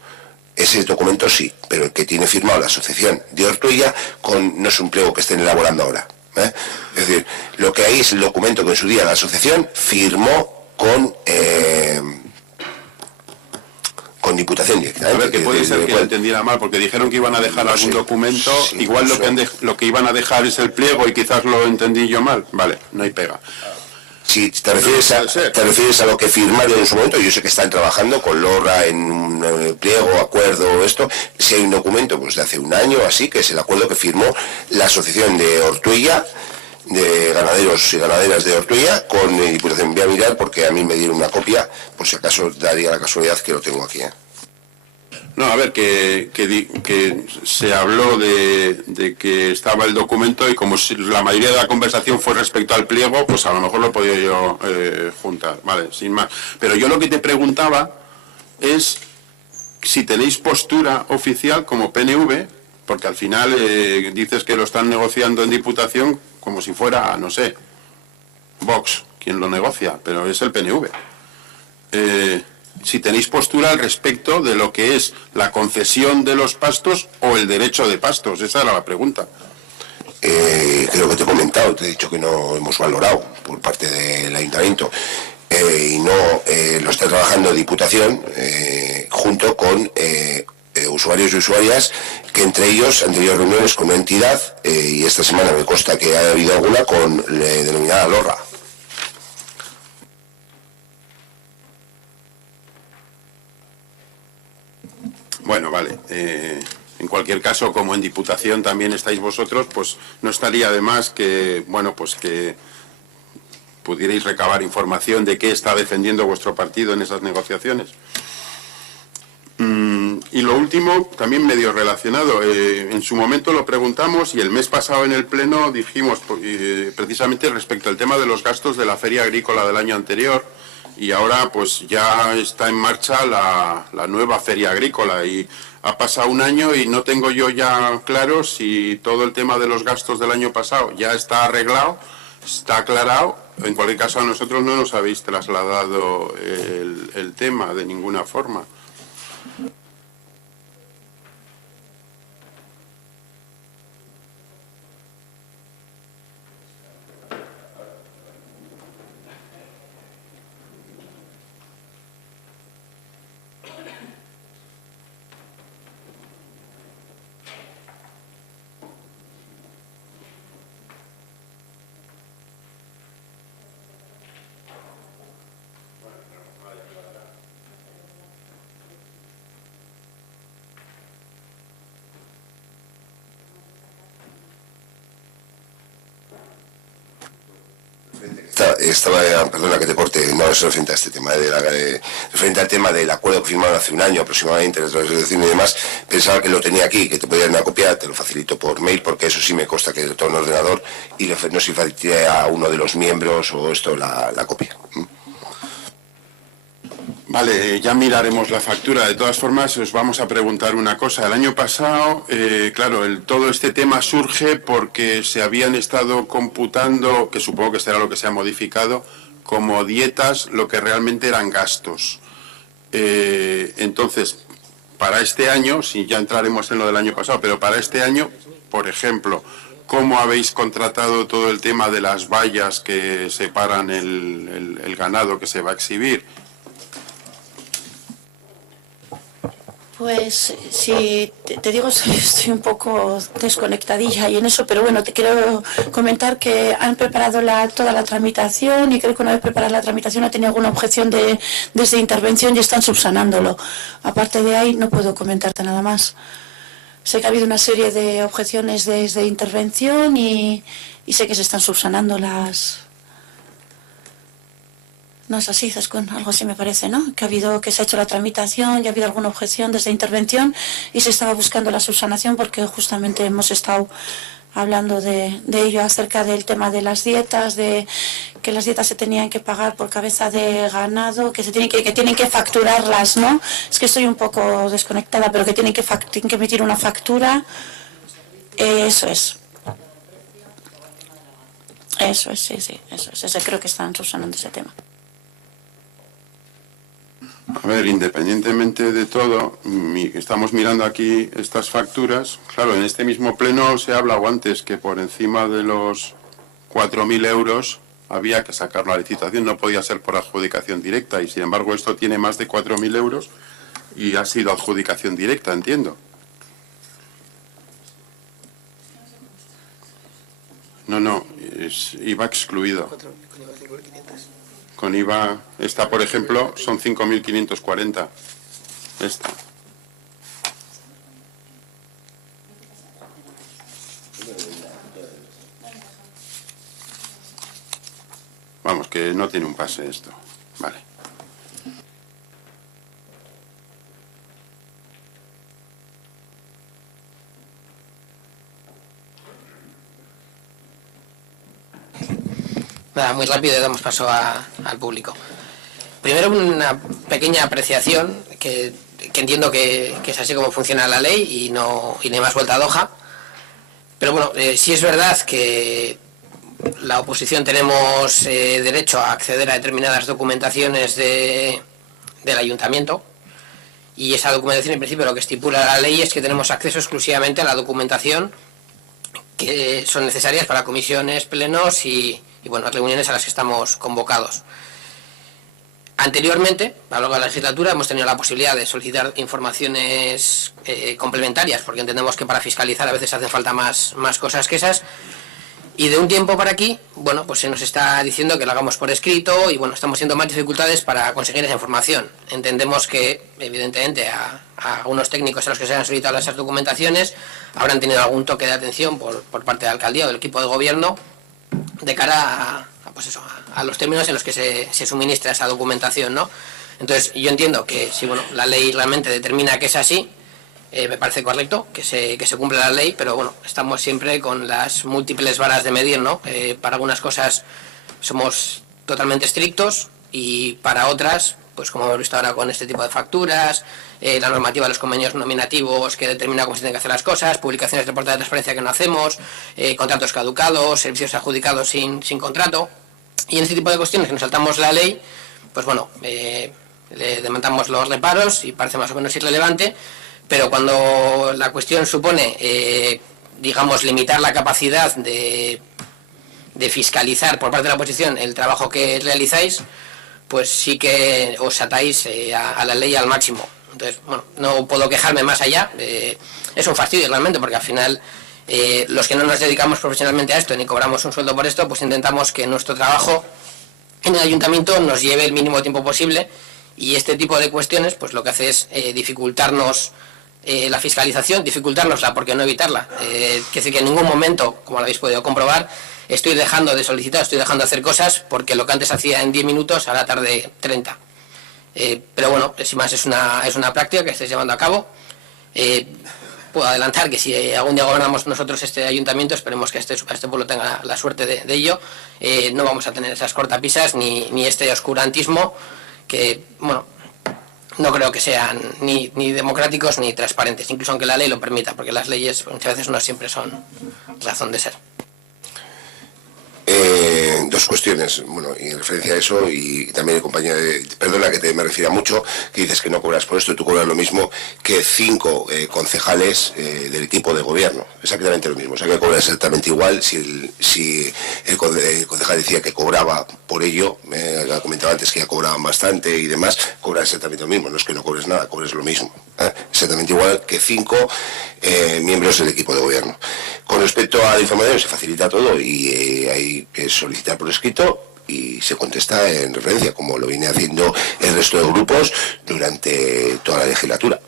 Ese documento sí, pero el que tiene firmado la Asociación de Ortuella no es un pliego que estén elaborando ahora. Es decir, lo que hay es el documento que en su día la Asociación firmó con Diputación directamente. A ver, que puede ser que lo entendiera mal, porque dijeron que iban a dejar algún documento, sí, igual lo que iban a dejar es el pliego y quizás lo entendí yo mal. Vale, no hay pega. Si te refieres a lo que firmaron en su momento, yo sé que están trabajando con LORRA en un pliego, acuerdo, esto. Si hay un documento pues de hace un año así, que es el acuerdo que firmó la Asociación de Ortuella, de ganaderos y ganaderas de Ortuella, con Diputación. Voy a mirar porque a mí me dieron una copia, por si acaso daría la casualidad que lo tengo aquí. No, a ver, que se habló de que estaba el documento y como si la mayoría de la conversación fue respecto al pliego, pues a lo mejor lo he podido yo juntar, vale, sin más. Pero yo lo que te preguntaba es si tenéis postura oficial como PNV, porque al final dices que lo están negociando en Diputación como si fuera, no sé, Vox quien lo negocia, pero es el PNV. si tenéis postura al respecto de lo que es la concesión de los pastos o el derecho de pastos. Esa era la pregunta. Creo que te he comentado, te he dicho que no hemos valorado por parte del Ayuntamiento y no lo está trabajando Diputación junto con usuarios y usuarias, que entre ellos han tenido reuniones con una entidad y esta semana me consta que ha habido alguna con denominada Lorra. Bueno, vale. En cualquier caso, como en Diputación también estáis vosotros, pues no estaría de más que, bueno, pues que pudierais recabar información de qué está defendiendo vuestro partido en esas negociaciones. Y lo último, también medio relacionado, en su momento lo preguntamos y el mes pasado en el Pleno dijimos precisamente respecto al tema de los gastos de la Feria Agrícola del año anterior, y ahora pues ya está en marcha la nueva Feria Agrícola y ha pasado un año y no tengo yo ya claro si todo el tema de los gastos del año pasado ya está arreglado, está aclarado. En cualquier caso, a nosotros no nos habéis trasladado el tema de ninguna forma. Perdona que te corte, no es referente a este tema, referente al tema del acuerdo que firmaron hace un año aproximadamente entre la asociación y demás. Pensaba que lo tenía aquí, que te podía dar una copia, te lo facilito por mail, porque eso sí me consta que es de todo un ordenador y no sé si facilité a uno de los miembros o esto la copia. Vale, ya miraremos la factura. De todas formas, os vamos a preguntar una cosa. El año pasado, claro, todo este tema surge porque se habían estado computando, que supongo que será lo que se ha modificado, como dietas lo que realmente eran gastos. Entonces, para este año, si ya entraremos en lo del año pasado, pero para este año, por ejemplo, ¿cómo habéis contratado todo el tema de las vallas que separan el ganado que se va a exhibir? Pues si te digo, estoy un poco desconectadilla y en eso, pero bueno, te quiero comentar que han preparado toda la tramitación y creo que una vez preparada la tramitación ha tenido alguna objeción desde intervención y están subsanándolo. Aparte de ahí no puedo comentarte nada más. Sé que ha habido una serie de objeciones desde intervención y sé que se están subsanando las... No es así, Zascún, algo así me parece, ¿no? Que se ha hecho la tramitación y ha habido alguna objeción desde intervención y se estaba buscando la subsanación porque justamente hemos estado hablando de ello acerca del tema de las dietas, de que las dietas se tenían que pagar por cabeza de ganado, que tienen que facturarlas, ¿no? Es que estoy un poco desconectada, pero que tienen que emitir una factura. Eso es. Eso es, sí, eso es. Creo que están subsanando ese tema. A ver, independientemente de todo, estamos mirando aquí estas facturas. Claro, en este mismo pleno se ha hablado antes que por encima de los 4.000 euros había que sacar la licitación, no podía ser por adjudicación directa y sin embargo esto tiene más de 4.000 euros y ha sido adjudicación directa, entiendo. No, IVA excluido. Con IVA, esta por ejemplo, son 5.540. Esta. Vamos, que no tiene un pase esto. Vale. Nada, muy rápido y damos paso al público. Primero una pequeña apreciación, que entiendo que es así como funciona la ley y no hay más vuelta de hoja. Pero bueno, sí es verdad que la oposición tenemos derecho a acceder a determinadas documentaciones de del ayuntamiento, y esa documentación en principio lo que estipula la ley es que tenemos acceso exclusivamente a la documentación que son necesarias para comisiones, plenos y bueno, reuniones a las que estamos convocados. Anteriormente, a lo largo de la legislatura, hemos tenido la posibilidad de solicitar informaciones complementarias, porque entendemos que para fiscalizar a veces hacen falta más cosas que esas. Y de un tiempo para aquí, bueno, pues se nos está diciendo que lo hagamos por escrito y bueno, estamos teniendo más dificultades para conseguir esa información. Entendemos que, evidentemente, a algunos técnicos a los que se han solicitado esas documentaciones habrán tenido algún toque de atención por parte de la alcaldía o del equipo de gobierno de cara a los términos en los que se suministra esa documentación, ¿no? Entonces, yo entiendo que si bueno, la ley realmente determina que es así, me parece correcto que se cumpla la ley, pero bueno, estamos siempre con las múltiples varas de medir, ¿no? Para algunas cosas somos totalmente estrictos y para otras, pues como hemos visto ahora con este tipo de facturas, la normativa de los convenios nominativos que determina cómo se tienen que hacer las cosas, publicaciones de reportes de transparencia que no hacemos, contratos caducados, servicios adjudicados sin contrato, y en este tipo de cuestiones que nos saltamos la ley, pues bueno, le demandamos los reparos y parece más o menos irrelevante. Pero cuando la cuestión supone, digamos, limitar la capacidad de fiscalizar por parte de la oposición el trabajo que realizáis, pues sí que os atáis a la ley al máximo. Entonces, bueno, no puedo quejarme más allá. Es un fastidio realmente, porque al final los que no nos dedicamos profesionalmente a esto ni cobramos un sueldo por esto, pues intentamos que nuestro trabajo en el ayuntamiento nos lleve el mínimo tiempo posible, y este tipo de cuestiones pues lo que hace es dificultarnos la fiscalización, dificultárnosla, porque no evitarla. Quiere decir que en ningún momento, como lo habéis podido comprobar, estoy dejando de solicitar, estoy dejando de hacer cosas, porque lo que antes hacía en 10 minutos, ahora tarde 30. Pero bueno, sin más, es una práctica que estáis llevando a cabo. Puedo adelantar que si algún día gobernamos nosotros este ayuntamiento, esperemos que este pueblo tenga la suerte de ello, no vamos a tener esas cortapisas ni este oscurantismo que, bueno, no creo que sean ni democráticos ni transparentes, incluso aunque la ley lo permita, porque las leyes muchas veces no siempre son razón de ser. Dos cuestiones, bueno, y en referencia a eso, y también el compañero, perdona que me refiera mucho, que dices que no cobras por esto, tú cobras lo mismo que 5 concejales del equipo de gobierno, exactamente lo mismo, o sea que cobras exactamente igual. Si el concejal decía que cobraba por ello, comentaba antes que ya cobraban bastante y demás, cobras exactamente lo mismo, no es que no cobres nada, cobres lo mismo, exactamente igual que 5 miembros del equipo de gobierno. Con respecto a la información, se facilita todo y hay que solicitar por escrito y se contesta en referencia, como lo viene haciendo el resto de grupos durante toda la legislatura,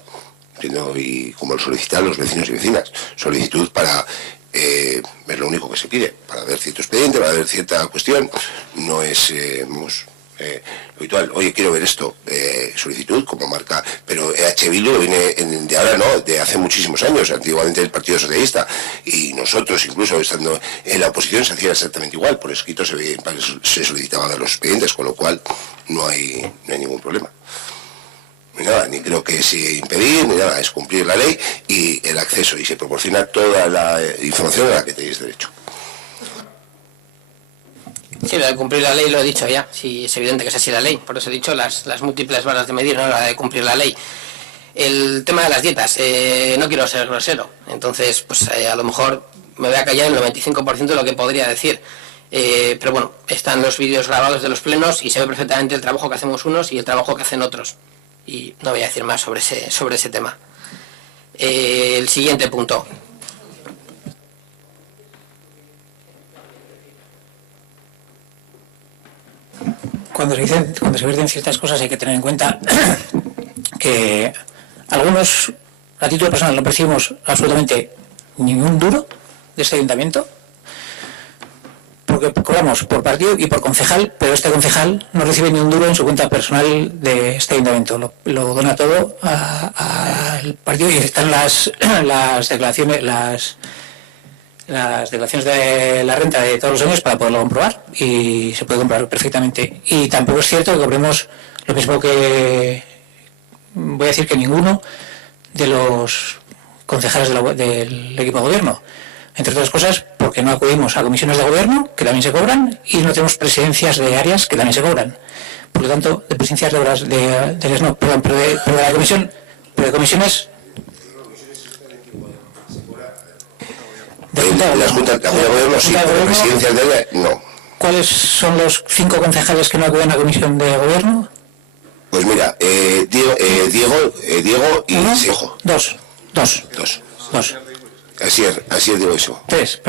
¿entiendo? Y como lo solicitan los vecinos y vecinas, solicitud para es lo único que se pide, para ver cierto expediente, para ver cierta cuestión, no es lo habitual. Oye, quiero ver esto, solicitud como marca, pero EH Bildu lo viene de ahora, no, de hace muchísimos años, antiguamente el Partido Socialista, y nosotros incluso estando en la oposición se hacía exactamente igual, por escrito se solicitaban los expedientes, con lo cual no hay ningún problema. Ni nada, ni creo que es impedir, ni nada, es cumplir la ley y el acceso, y se proporciona toda la información a la que tenéis derecho. Sí, lo de cumplir la ley lo he dicho ya, sí, es evidente que es así la ley, por eso he dicho las múltiples varas de medir, no la de cumplir la ley. El tema de las dietas, no quiero ser grosero, entonces pues a lo mejor me voy a callar el 95% de lo que podría decir, pero bueno, están los vídeos grabados de los plenos y se ve perfectamente el trabajo que hacemos unos y el trabajo que hacen otros, y no voy a decir más sobre ese tema. El siguiente punto. Cuando se vierten ciertas cosas hay que tener en cuenta que algunos, a título personal, no percibimos absolutamente ningún duro de este ayuntamiento, porque cobramos por partido y por concejal, pero este concejal no recibe ni un duro en su cuenta personal de este ayuntamiento, lo dona todo al partido, y están las declaraciones, las declaraciones de la renta de todos los años para poderlo comprobar, y se puede comprobar perfectamente. Y tampoco es cierto que cobremos lo mismo que, voy a decir, que ninguno de los concejales del equipo de gobierno, entre otras cosas porque no acudimos a comisiones de gobierno, que también se cobran, y no tenemos presidencias de áreas, que también se cobran. por lo tanto, de presidencias de obras no, perdón, pero de la comisión, pero de comisiones. La Junta de Gobierno sí, pero presidencias de ella no. ¿Cuáles son los 5 concejales que no acuden a la comisión de gobierno? Pues mira, Diego y Sejo. Dos. Así es, Diego y Sejo. 3,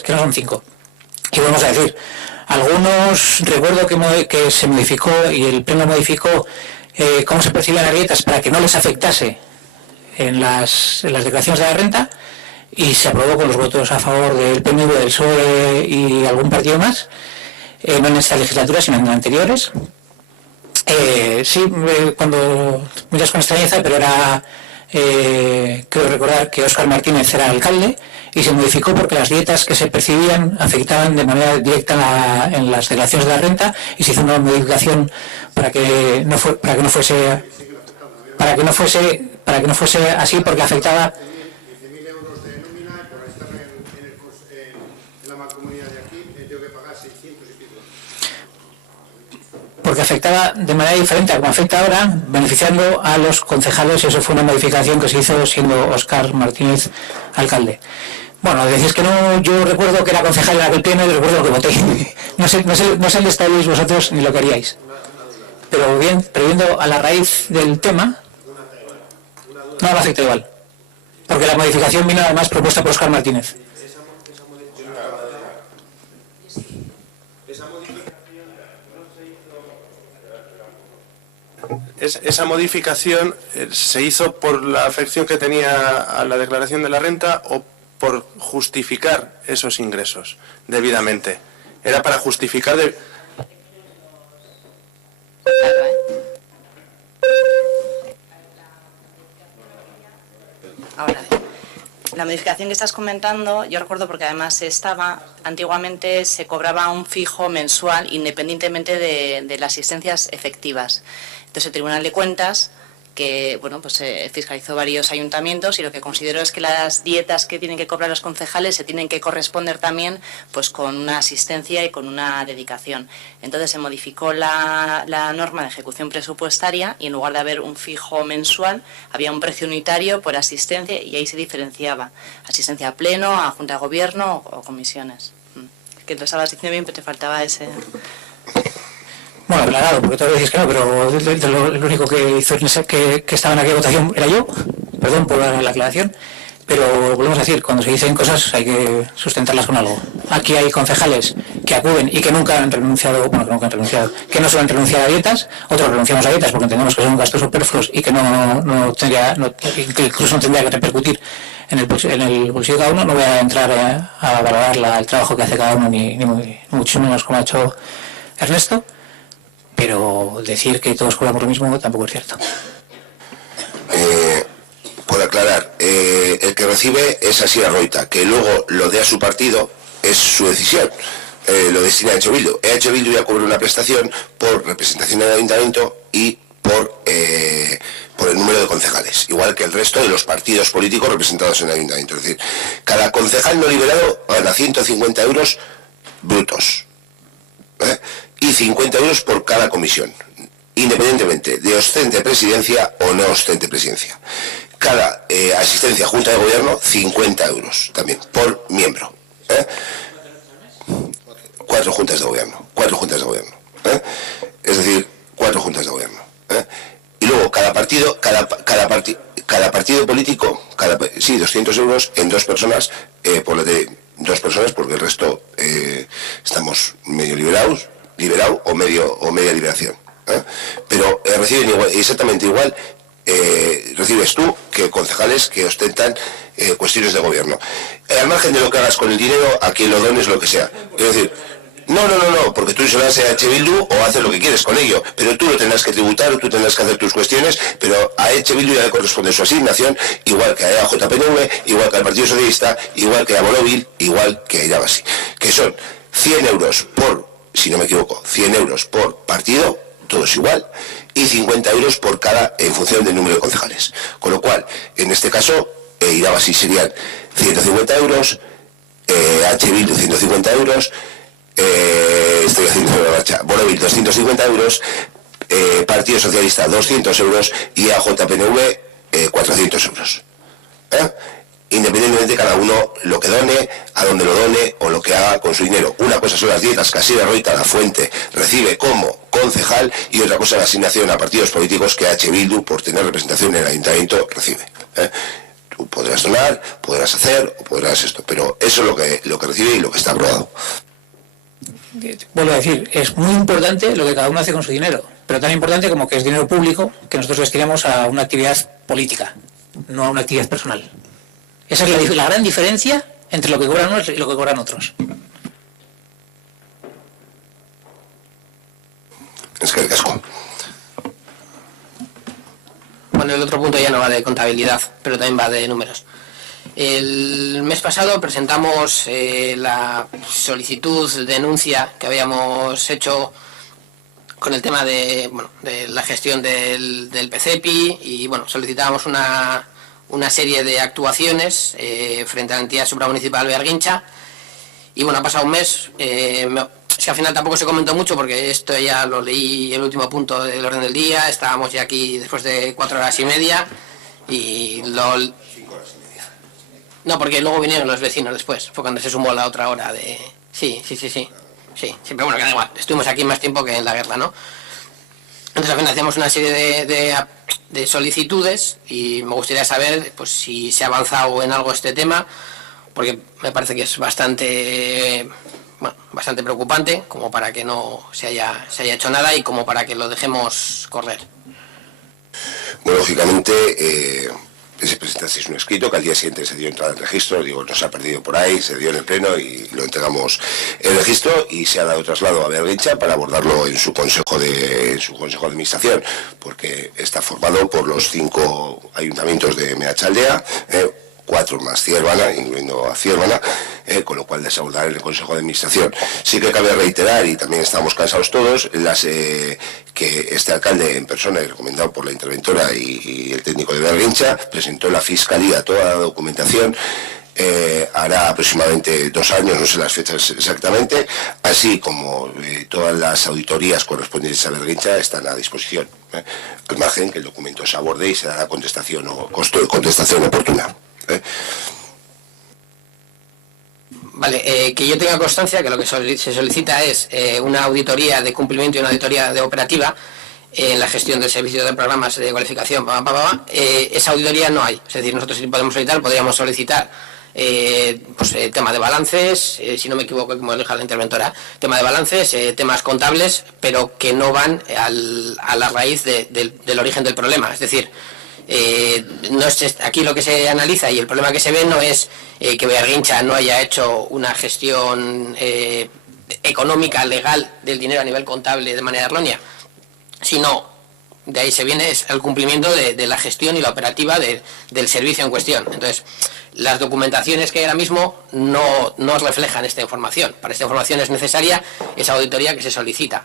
que no son 5. Y vamos a decir, algunos, recuerdo que se modificó y el Pleno modificó cómo se percibían las dietas para que no les afectase en las declaraciones de la renta, y se aprobó con los votos a favor del PNV, del PSOE y algún partido más, no en esta legislatura sino en anteriores. Cuando miras con extrañeza, pero era, creo recordar que Óscar Martínez era alcalde, y se modificó porque las dietas que se percibían afectaban de manera directa en las declaraciones de la renta, y se hizo una modificación para que no fuese así, porque afectaba. Porque afectaba de manera diferente a como afecta ahora, beneficiando a los concejales, y eso fue una modificación que se hizo siendo Óscar Martínez alcalde. Bueno, decís que no, yo recuerdo que era concejal en aquel pleno y recuerdo que voté. No sé dónde estáis vosotros ni lo que haríais. Pero viendo a la raíz del tema, no me afecta igual. Porque la modificación vino además propuesta por Óscar Martínez. Esa modificación se hizo por la afección que tenía a la declaración de la renta o por justificar esos ingresos debidamente. Era para justificar Ahora, la modificación que estás comentando, yo recuerdo porque además antiguamente se cobraba un fijo mensual independientemente de las asistencias efectivas. Entonces el Tribunal de Cuentas, que fiscalizó varios ayuntamientos, y lo que consideró es que las dietas que tienen que cobrar los concejales se tienen que corresponder también pues con una asistencia y con una dedicación. Entonces se modificó la norma de ejecución presupuestaria, y en lugar de haber un fijo mensual había un precio unitario por asistencia, y ahí se diferenciaba asistencia a pleno, a Junta de Gobierno o comisiones. Que lo estabas diciendo bien, pero te faltaba ese. Bueno, aclarado, porque todavía decís que no, pero el único que hizo que estaba en aquella votación era yo. Perdón por la aclaración. Pero volvemos a decir, cuando se dicen cosas hay que sustentarlas con algo. Aquí hay concejales que acuden y que nunca han renunciado, que no suelen renunciar a dietas. Otros renunciamos a dietas porque entendemos que son gastos superfluos y que incluso no tendría que repercutir en el bolsillo de cada uno. No voy a entrar a valorar el trabajo que hace cada uno, ni mucho menos como ha hecho Ernesto. Pero decir que todos cobramos lo mismo tampoco es cierto. Por aclarar, el que recibe es Asier Roita, que luego lo dé a su partido es su decisión. Lo destina a EH Bildu. EH Bildu ya cubre una prestación por representación en el ayuntamiento y por el número de concejales, igual que el resto de los partidos políticos representados en el ayuntamiento. Es decir, cada concejal no liberado gana 150 euros brutos. Y 50 euros por cada comisión, independientemente de ostente presidencia o no ostente presidencia. Cada asistencia a Junta de Gobierno, 50 euros también, por miembro. 4 juntas de gobierno. Es decir, 4 juntas de gobierno. Y luego cada partido político, 200 euros en 2 personas, por lo de 2 personas, porque el resto estamos medio liberado o media liberación. Pero reciben exactamente igual, recibes tú que concejales que ostentan cuestiones de gobierno. Al margen de lo que hagas con el dinero, a quien lo dones, lo que sea. Es decir, no, porque tú se lo das a EH Bildu o haces lo que quieres con ello, pero tú lo tendrás que tributar o tú tendrás que hacer tus cuestiones, pero a EH Bildu ya le corresponde su asignación, igual que a JPNV, igual que al Partido Socialista, igual que a Bonovil, igual que a Irabasi, que son 100 euros si no me equivoco, 100 euros por partido, todo es igual, y 50 euros por cada, en función del número de concejales. Con lo cual, en este caso, Irabasi serían 150 euros, EH Bildu 150 euros, estoy haciendo sobre la marcha, Borovil 250 euros, Partido Socialista 200 euros y AJPNV 400 euros. Independientemente cada uno lo que done, a donde lo done o lo que haga con su dinero. Una cosa son las dietas que Asier Arroita La Fuente recibe como concejal y otra cosa la asignación a partidos políticos que H. Bildu, por tener representación en el ayuntamiento, recibe. Tú podrás donar, podrás hacer o podrás esto, pero eso es lo que recibe y lo que está aprobado. Vuelvo a decir, es muy importante lo que cada uno hace con su dinero, pero tan importante como que es dinero público que nosotros destinamos a una actividad política, no a una actividad personal. Esa es la gran diferencia entre lo que cobran unos y lo que cobran otros. Es que el casco. Bueno, el otro punto ya no va de contabilidad, pero también va de números. El mes pasado presentamos la solicitud de denuncia que habíamos hecho con el tema de la gestión del PCEPI y solicitábamos una serie de actuaciones frente a la entidad supramunicipal Bearguincha y ha pasado un mes. Es que al final tampoco se comentó mucho porque esto ya lo leí el último punto del orden del día, estábamos ya aquí después de 4 horas y media y no, porque luego vinieron los vecinos después, fue cuando se sumó la otra hora de... Sí, pero bueno, que da igual, estuvimos aquí más tiempo que en la guerra, ¿no? Entonces al final hacíamos una serie de solicitudes y me gustaría saber pues si se ha avanzado en algo este tema, porque me parece que es bastante preocupante como para que no se haya hecho nada y como para que lo dejemos correr. Bueno, lógicamente se presentasteis un escrito que al día siguiente se dio entrada en registro, no se ha perdido por ahí, se dio en el pleno y lo entregamos el registro y se ha dado traslado a Bearguincha para abordarlo en su consejo de administración, porque está formado por los 5 ayuntamientos de Meatzaldea, 4 más Ciervana, incluyendo a Ciervana, con lo cual desabordar en el Consejo de Administración. Sí que cabe reiterar, y también estamos cansados todos, que este alcalde en persona, recomendado por la interventora y el técnico de Bearguincha, presentó en la Fiscalía toda la documentación, hará aproximadamente 2 años, no sé las fechas exactamente, así como todas las auditorías correspondientes a Bearguincha están a disposición, al margen que el documento se aborde y se dará contestación oportuna. Vale, que yo tenga constancia que lo que se solicita es una auditoría de cumplimiento y una auditoría de operativa en la gestión del servicio de programas de cualificación. Esa auditoría no hay, es decir, nosotros sí podemos solicitar tema de balances, si no me equivoco, como dijo la interventora, tema de balances, temas contables, pero que no van a la raíz del origen del problema, es decir, aquí lo que se analiza y el problema que se ve no es que Bearguincha no haya hecho una gestión económica, legal del dinero a nivel contable de manera errónea, sino de ahí se viene el cumplimiento de la gestión y la operativa del servicio en cuestión. Entonces, las documentaciones que hay ahora mismo no reflejan esta información. Para esta información es necesaria esa auditoría que se solicita.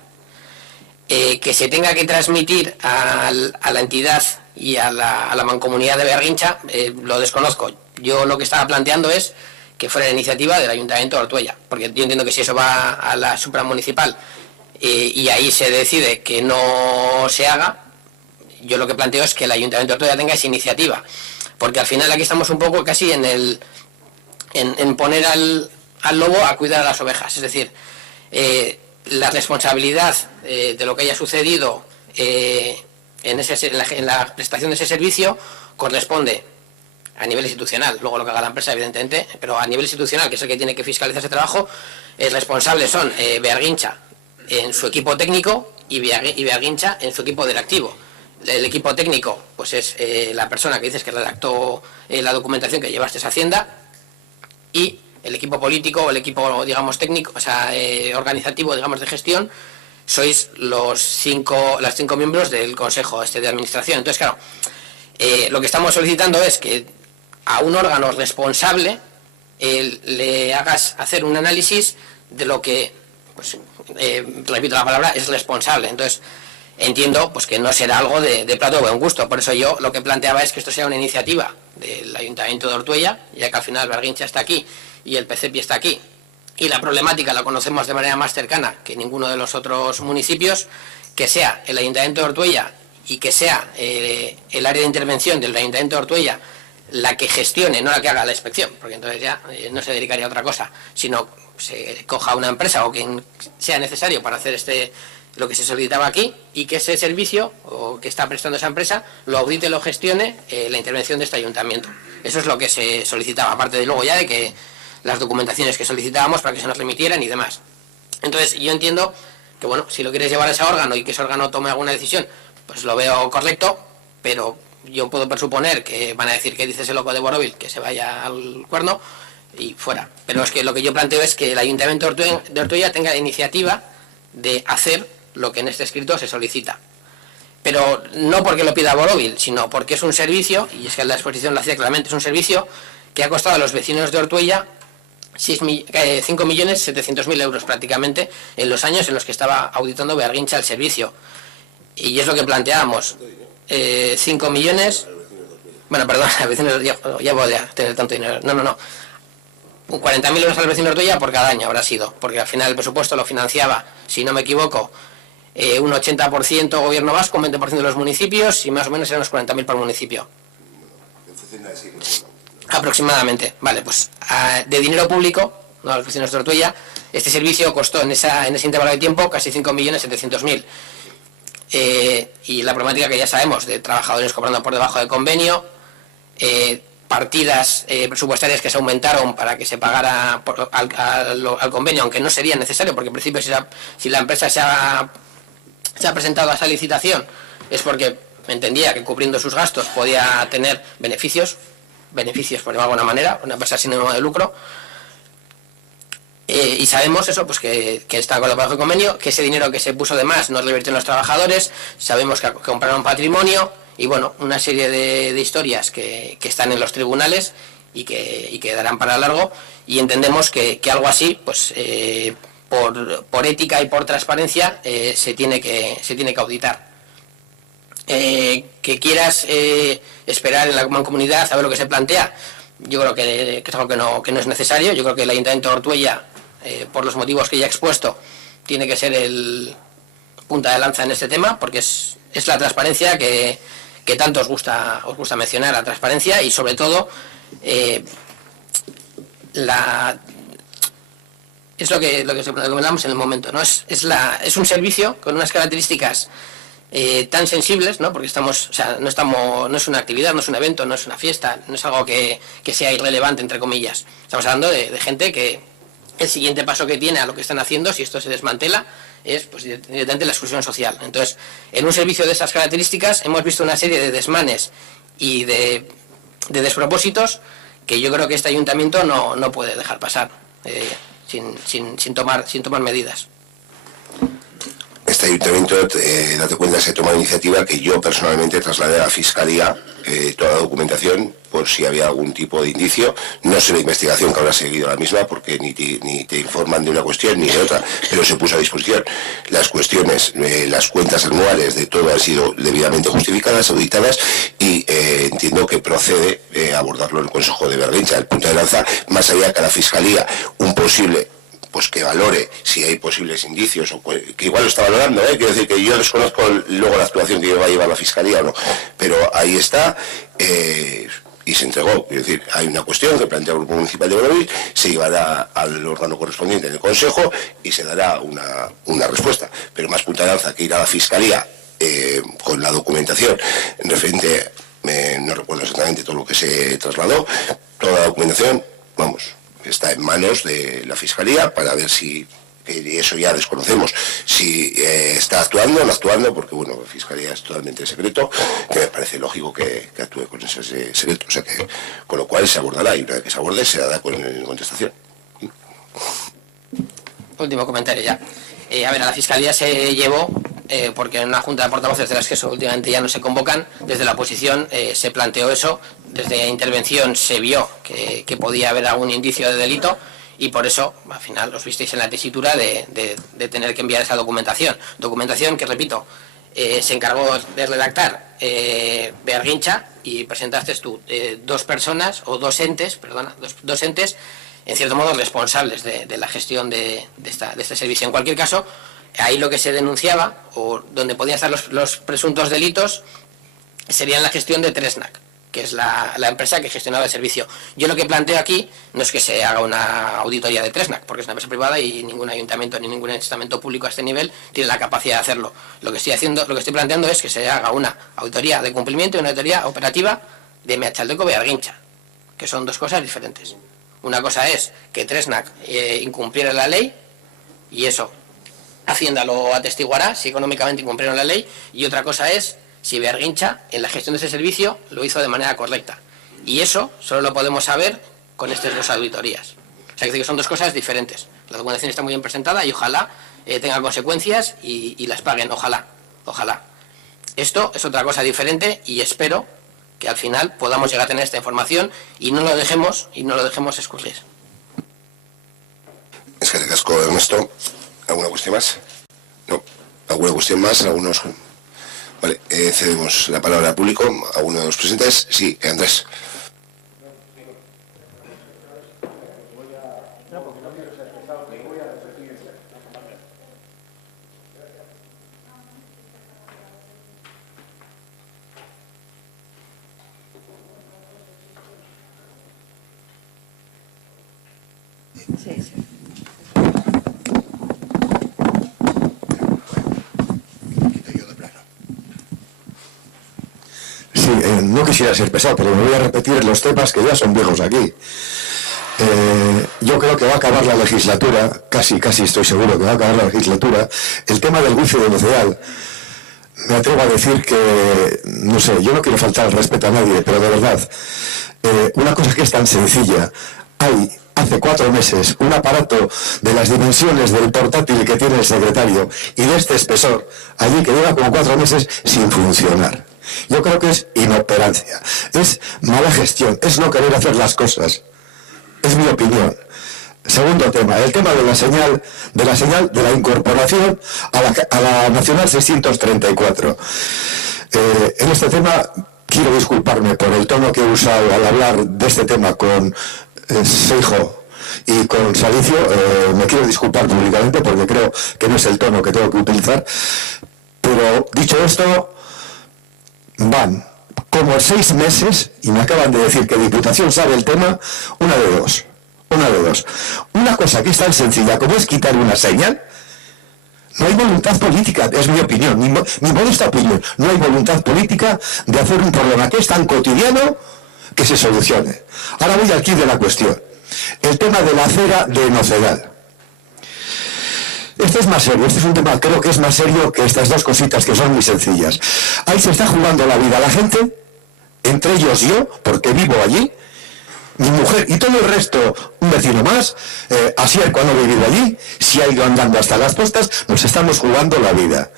Que se tenga que transmitir a la entidad y a la mancomunidad de Bearguincha, lo desconozco. Yo lo que estaba planteando es que fuera la iniciativa del Ayuntamiento de Ortuella, porque yo entiendo que si eso va a la supramunicipal y ahí se decide que no se haga, yo lo que planteo es que el Ayuntamiento de Ortuella tenga esa iniciativa, porque al final aquí estamos un poco casi en poner al lobo a cuidar a las ovejas, es decir, la responsabilidad de lo que haya sucedido en la prestación de ese servicio corresponde a nivel institucional, luego lo que haga la empresa evidentemente, pero a nivel institucional, que es el que tiene que fiscalizar ese trabajo, responsables son Bearguincha en su equipo técnico y Bearguincha en su equipo directivo. El equipo técnico pues es la persona que dices que redactó la documentación que llevaste a Hacienda, y el equipo político o el equipo, digamos, técnico, o sea, organizativo, digamos, de gestión, sois los 5 miembros del Consejo de Administración. Entonces, claro, lo que estamos solicitando es que a un órgano responsable le hagas hacer un análisis de lo que, pues, repito la palabra, es responsable. Entonces, entiendo pues que no será algo de plato de buen gusto. Por eso yo lo que planteaba es que esto sea una iniciativa del Ayuntamiento de Ortuella, ya que al final Bearguincha está aquí y el PCEPI está aquí, y la problemática la conocemos de manera más cercana que ninguno de los otros municipios, que sea el Ayuntamiento de Ortuella y que sea el área de intervención del Ayuntamiento de Ortuella la que gestione, no la que haga la inspección, porque entonces ya no se dedicaría a otra cosa, sino se coja una empresa o quien sea necesario para hacer lo que se solicitaba aquí, y que ese servicio o que está prestando esa empresa lo audite, lo gestione la intervención de este ayuntamiento. Eso es lo que se solicitaba, aparte de luego ya de que las documentaciones que solicitábamos para que se nos remitieran y demás. Entonces yo entiendo que, bueno, si lo quieres llevar a ese órgano y que ese órgano tome alguna decisión, pues lo veo correcto, pero yo puedo presuponer que van a decir que dice ese loco de Borovil que se vaya al cuerno y fuera. Pero es que lo que yo planteo es que el Ayuntamiento de Ortuella tenga la iniciativa de hacer lo que en este escrito se solicita. Pero no porque lo pida Borovil, sino porque es un servicio, y es que la exposición lo hacía claramente, es un servicio que ha costado a los vecinos de Ortuella 5.700.000 euros prácticamente en los años en los que estaba auditando Bearguincha el servicio. Y es lo que planteábamos. 5 millones... Bueno, perdón, a vecinos, ya voy a tener tanto dinero. No. 40.000 euros al vecino de Ortuella por cada año habrá sido, porque al final el presupuesto lo financiaba, si no me equivoco, un 80% gobierno vasco, un 20% de los municipios, y más o menos eran unos 40.000 por municipio. Aproximadamente. Vale, pues de dinero público, no a los vecinos de Ortuella, este servicio costó en ese intervalo de tiempo casi 5.700.000. Y la problemática que ya sabemos de trabajadores cobrando por debajo del convenio, partidas presupuestarias que se aumentaron para que se pagara al convenio, aunque no sería necesario, porque en principio si la empresa se ha presentado a esa licitación es porque entendía que cubriendo sus gastos podía tener beneficios por decirlo de alguna manera, una empresa sin ánimo de lucro. Y sabemos eso, pues que está con el bajo convenio, que ese dinero que se puso de más no lo revirtió en los trabajadores, sabemos que compraron patrimonio y bueno, una serie de historias que están en los tribunales y que darán para largo, y entendemos que algo así, pues por ética y por transparencia se tiene que auditar. Que quieras esperar en la mancomunidad a ver lo que se plantea, yo creo que es algo que no es necesario. Yo creo que el Ayuntamiento de Ortuella, por los motivos que ya he expuesto, tiene que ser el punta de lanza en este tema, porque es la transparencia que tanto os gusta mencionar, la transparencia, y sobre todo es lo que comentamos en el momento, ¿no? Es un servicio con unas características tan sensibles, ¿no? Porque no es una actividad, no es un evento, no es una fiesta, no es algo que sea irrelevante, entre comillas. Estamos hablando de gente que el siguiente paso que tiene a lo que están haciendo, si esto se desmantela, es pues directamente la exclusión social. Entonces, en un servicio de esas características hemos visto una serie de desmanes y de despropósitos que yo creo que este ayuntamiento no puede dejar pasar sin tomar medidas. Este ayuntamiento, date cuenta, se toma iniciativa que yo personalmente trasladé a la Fiscalía toda la documentación por si había algún tipo de indicio. No sé la investigación que habrá seguido la misma, porque ni te informan de una cuestión ni de otra, pero se puso a disposición. Las cuestiones, las cuentas anuales de todo han sido debidamente justificadas, auditadas, y entiendo que procede abordarlo en el Consejo de Bearguincha. El punto de lanza, más allá que a la Fiscalía un posible, pues que valore si hay posibles indicios, o que igual lo está valorando, quiero decir que yo desconozco luego la actuación que va a llevar la Fiscalía o no, pero ahí está, y se entregó. Quiero decir, hay una cuestión que plantea el Grupo Municipal de Borovil, se llevará al órgano correspondiente en el Consejo y se dará una respuesta, pero más punta de lanza que ir a la Fiscalía con la documentación referente, no recuerdo exactamente todo lo que se trasladó, toda la documentación, vamos, está en manos de la Fiscalía para ver si, y eso ya desconocemos, si está actuando o no actuando, porque bueno, la Fiscalía es totalmente secreto, que me parece lógico que actúe con ese secreto, o sea que, con lo cual se abordará, y una vez que se aborde se dará con contestación. Último comentario ya. A ver, a la Fiscalía se llevó, porque en una junta de portavoces de las que últimamente ya no se convocan, desde la oposición se planteó eso, desde la intervención se vio que podía haber algún indicio de delito, y por eso, al final, os visteis en la tesitura de tener que enviar esa documentación. Documentación que, repito, se encargó de redactar Bearguincha, y presentaste tú dos personas, o dos entes, en cierto modo, responsables de la gestión de este servicio. En cualquier caso, ahí lo que se denunciaba, o donde podían estar los presuntos delitos, sería la gestión de Tresnac, que es la empresa que gestionaba el servicio. Yo lo que planteo aquí no es que se haga una auditoría de Tresnac, porque es una empresa privada y ningún ayuntamiento ni ningún estamento público a este nivel tiene la capacidad de hacerlo. Lo que estoy planteando es que se haga una auditoría de cumplimiento y una auditoría operativa de Meatzaldeko y Argintxa, que son dos cosas diferentes. Una cosa es que Tresnac incumpliera la ley, y eso Hacienda lo atestiguará si económicamente incumplieron la ley, y otra cosa es si Bearguincha, en la gestión de ese servicio, lo hizo de manera correcta. Y eso solo lo podemos saber con estas dos auditorías. O sea, que son dos cosas diferentes. La documentación está muy bien presentada y ojalá tenga consecuencias y las paguen, ojalá. Esto es otra cosa diferente y espero que al final podamos llegar a tener esta información y no lo dejemos escurrir. Es que te casco, Ernesto. ¿Alguna cuestión más? No. ¿Alguna cuestión más? ¿Algunos...? Vale, cedemos la palabra al público, a uno de los presentes. Sí, Andrés. No quisiera ser pesado, pero me voy a repetir los temas que ya son viejos aquí. Yo creo que va a acabar la legislatura, casi estoy seguro que va a acabar la legislatura. El tema del juicio de Nocedal, me atrevo a decir que, no sé, yo no quiero faltar el respeto a nadie, pero de verdad, una cosa que es tan sencilla, hay hace 4 meses un aparato de las dimensiones del portátil que tiene el secretario y de este espesor, allí que lleva como 4 meses sin funcionar. Yo creo que es inoperancia, es mala gestión, es no querer hacer las cosas. Es mi opinión. Segundo tema, el tema de la señal de la incorporación a la Nacional 634. En este tema quiero disculparme por el tono que he usado al hablar de este tema con Seijo y con Salicio. Me quiero disculpar públicamente porque creo que no es el tono que tengo que utilizar. Pero dicho esto, van como 6 meses y me acaban de decir que Diputación sabe el tema. Una de dos. Una cosa que es tan sencilla como es quitar una señal. No hay voluntad política, es mi opinión, mi modesta opinión. No hay voluntad política de hacer un problema que es tan cotidiano que se solucione. Ahora voy al quid de la cuestión. El tema de la acera de Nocedal. Este es más serio, este es un tema, creo que es más serio que estas dos cositas que son muy sencillas. Ahí se está jugando la vida la gente, entre ellos yo, porque vivo allí, mi mujer y todo el resto, un vecino más, Asier cuando he vivido allí, si ha ido andando hasta las postas, nos estamos jugando la vida.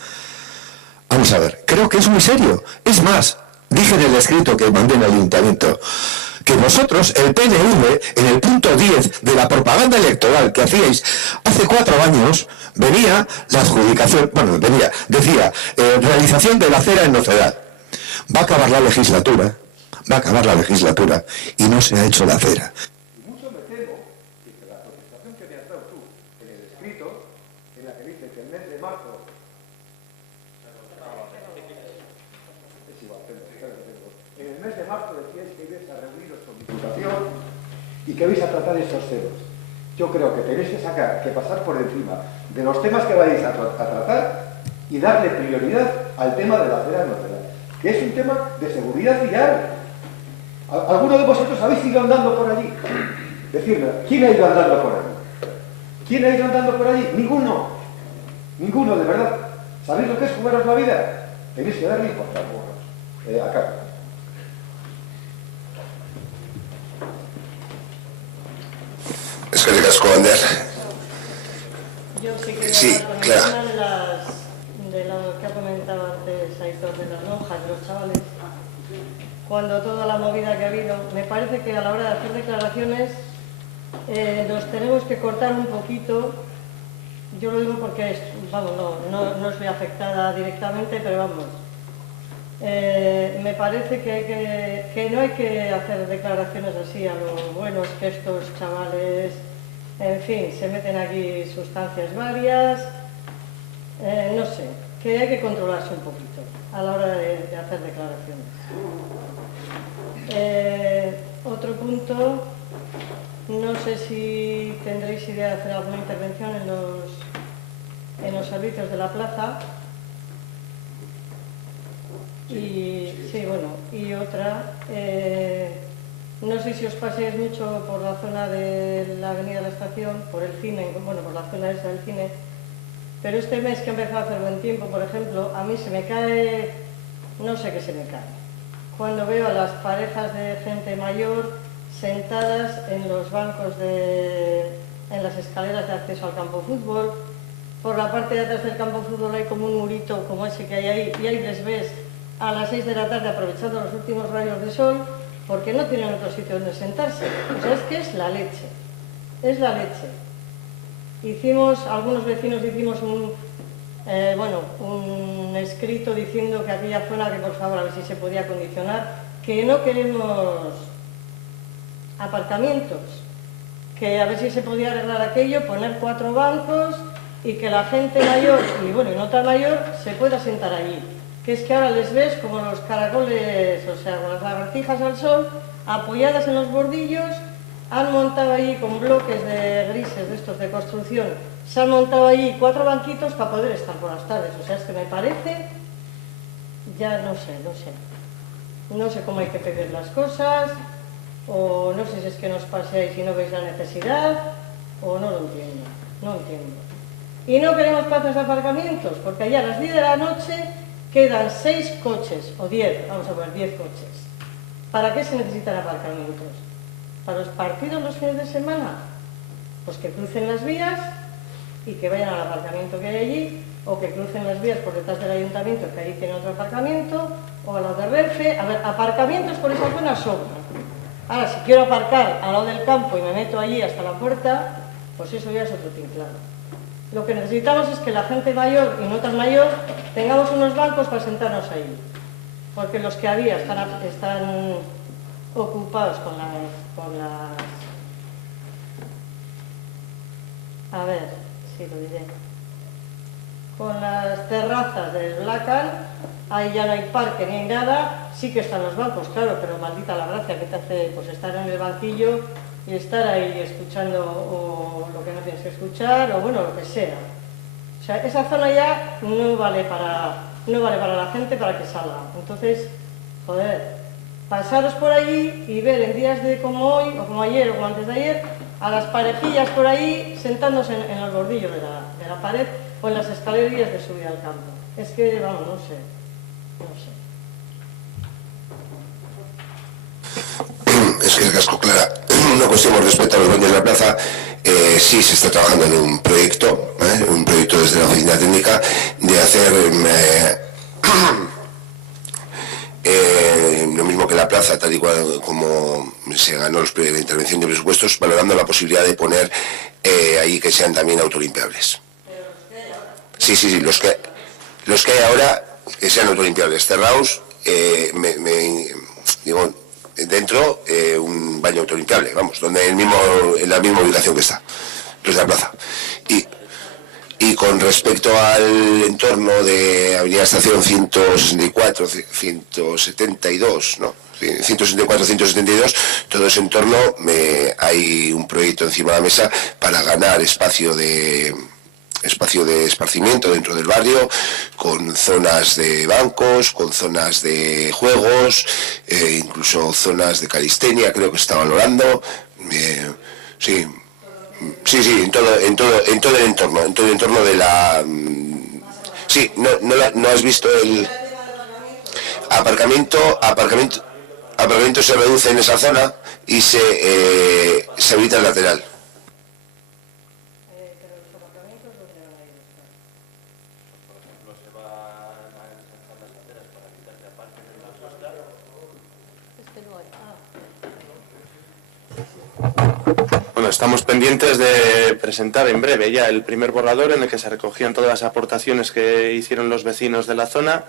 Vamos a ver, creo que es muy serio. Es más, dije en el escrito que mandé en el ayuntamiento, que vosotros, el PNV, en el punto 10 de la propaganda electoral que hacíais hace 4 años, venía la adjudicación, decía, realización de la acera en Nocedal. Va a acabar la legislatura y no se ha hecho la acera. Y mucho me temo que la contestación que me has dado tú en el escrito, en la que dice que el mes de marzo... En el mes de marzo decíais que ibais a reuniros con Diputación y que vais a tratar estos temas. Yo creo que tenéis que pasar por encima de los temas que vais a tratar y darle prioridad al tema de la acera Nocedal, que es un tema de seguridad vial. ¿Alguno de vosotros habéis ido andando por allí? Decidme, ¿quién ha ido andando por allí? ¿Quién ha ido andando por allí? Ninguno, de verdad. ¿Sabéis lo que es jugaros la vida? Tenéis que darle importancia. Acá. Es que le casco, Ander. Yo sí quería Sí, hablar con claro. una de lo que ha comentado antes Aitor de las lonjas, de los chavales. Cuando toda la movida que ha habido, me parece que a la hora de hacer declaraciones nos tenemos que cortar un poquito. Yo lo digo porque, no soy afectada directamente, pero vamos, Me parece que no hay que hacer declaraciones así a lo buenos, que estos chavales, en fin, se meten aquí sustancias varias, no sé, que hay que controlarse un poquito a la hora de hacer declaraciones. Otro punto, no sé si tendréis idea de hacer alguna intervención en los servicios de la plaza. Y sí, bueno, y otra, no sé si os paséis mucho por la zona de la avenida de la Estación, por el cine, bueno, por la zona esa del cine, pero este mes que ha empezado a hacer buen tiempo, por ejemplo, a mí se me cae, no sé qué se me cae, cuando veo a las parejas de gente mayor sentadas en los bancos en las escaleras de acceso al campo de fútbol. Por la parte de atrás del campo de fútbol hay como un murito como ese que hay ahí, y ahí les ves a las 6 de la tarde aprovechando los últimos rayos de sol, porque no tienen otro sitio donde sentarse. O sea, es que es la leche, es la leche. Algunos vecinos hicimos un escrito diciendo que aquella zona, que por favor a ver si se podía acondicionar, que no queremos aparcamientos, que a ver si se podía arreglar aquello, poner 4 bancos y que la gente mayor, y bueno, y no tan mayor, se pueda sentar allí. Que es que ahora les ves como los caracoles, o sea, con las lagartijas al sol, apoyadas en los bordillos, han montado allí con bloques de grises de estos de construcción, se han montado allí 4 banquitos para poder estar por las tardes. O sea, es que me parece, ya no sé cómo hay que pedir las cosas, o no sé si es que nos paseáis y no veis la necesidad, o no lo entiendo, no entiendo. Y no queremos plazas de aparcamientos, porque allá a las 10 de la noche quedan 6 coches, o 10, vamos a poner 10 coches. ¿Para qué se necesitan aparcamientos? ¿Para los partidos los fines de semana? Pues que crucen las vías y que vayan al aparcamiento que hay allí, o que crucen las vías por detrás del ayuntamiento, que ahí tiene otro aparcamiento, o a los de Renfe. A ver, aparcamientos por esa zona sobran. Ahora, si quiero aparcar al lado del campo y me meto allí hasta la puerta, pues eso ya es otro tinglado. Lo que necesitamos es que la gente mayor y no tan mayor tengamos unos bancos para sentarnos ahí, porque los que había están ocupados con las... A ver, sí lo diré. Con las terrazas del Blackal, ahí ya no hay parque ni hay nada, sí que están los bancos, claro, pero maldita la gracia que te hace pues estar en el banquillo y estar ahí escuchando o lo que no tienes que escuchar, o bueno, lo que sea. O sea, esa zona ya no vale para la gente para que salga. Entonces, joder, pasaros por allí y ver en días de como hoy, o como ayer, o como antes de ayer, a las parejillas por ahí sentándose en los bordillos de la pared o en las escalerillas de subida al campo. Es que, vamos, no sé. Es que el casco, Clara, una cuestión con respecto a los baños de la plaza, sí se está trabajando en un proyecto desde la oficina técnica de hacer lo mismo que la plaza, tal y cual como se ganó la intervención de presupuestos, valorando la posibilidad de poner ahí que sean también autolimpiables. Sí, los que hay ahora que sean autolimpiables, cerrados, digo, dentro un baño autolimpiable, vamos, donde en la misma ubicación que está, los de la plaza. Y con respecto al entorno de Avenida Estación 164, 172, ¿no? 164, 172, todo ese entorno hay un proyecto encima de la mesa para ganar espacio de esparcimiento dentro del barrio, con zonas de bancos, con zonas de juegos, incluso zonas de calistenia, creo que está valorando. Sí, en todo el entorno de la... Sí, no has visto el aparcamiento se reduce en esa zona y se habilita el lateral. Bueno, estamos pendientes de presentar en breve ya el primer borrador en el que se recogían todas las aportaciones que hicieron los vecinos de la zona.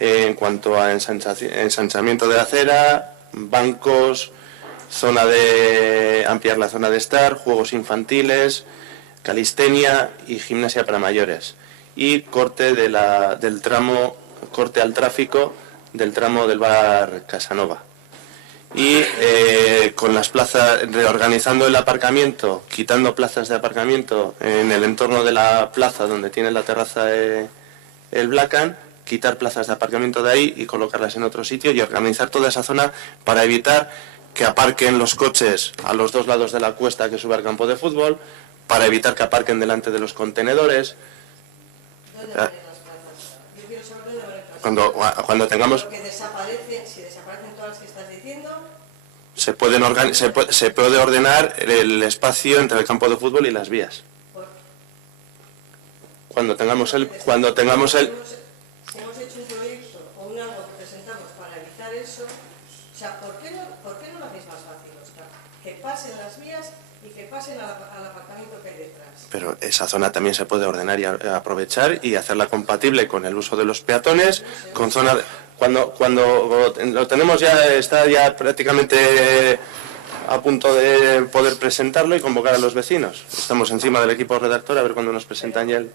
en cuanto a ensanchamiento de acera, bancos, ampliar la zona de estar, juegos infantiles, calistenia y gimnasia para mayores. Y corte corte al tráfico del tramo del bar Casanova. Y con las plazas, reorganizando el aparcamiento, quitando plazas de aparcamiento en el entorno de la plaza donde tiene la terraza el Blackan, quitar plazas de aparcamiento de ahí y colocarlas en otro sitio y organizar toda esa zona para evitar que aparquen los coches a los dos lados de la cuesta que sube al campo de fútbol, para evitar que aparquen delante de los contenedores. Cuando tengamos... Si desaparecen todas las que estás diciendo... Se puede ordenar el espacio entre el campo de fútbol y las vías. Cuando tengamos el... Si hemos hecho un proyecto o un algo que presentamos para evitar eso, o sea, ¿por qué no lo hacéis más fácil, Óscar? Que pasen las vías y que pasen al aparcamiento que hay detrás. Pero esa zona también se puede ordenar y aprovechar y hacerla compatible con el uso de los peatones, con zona... Cuando lo tenemos está ya prácticamente a punto de poder presentarlo y convocar a los vecinos. Estamos encima del equipo redactor a ver cuándo nos presentan ya el...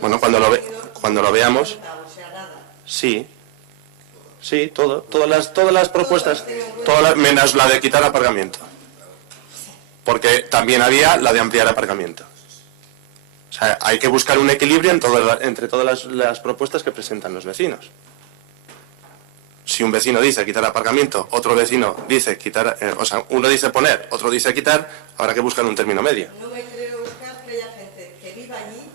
Bueno, cuando lo veamos... Sí, todas las propuestas, menos la de quitar aparcamiento. Porque también había la de ampliar aparcamiento. O sea, hay que buscar un equilibrio entre todas las propuestas que presentan los vecinos. Si un vecino dice quitar aparcamiento, otro vecino dice quitar, uno dice poner, otro dice quitar, habrá que buscar un término medio. No me creo, Óscar, que haya gente que viva allí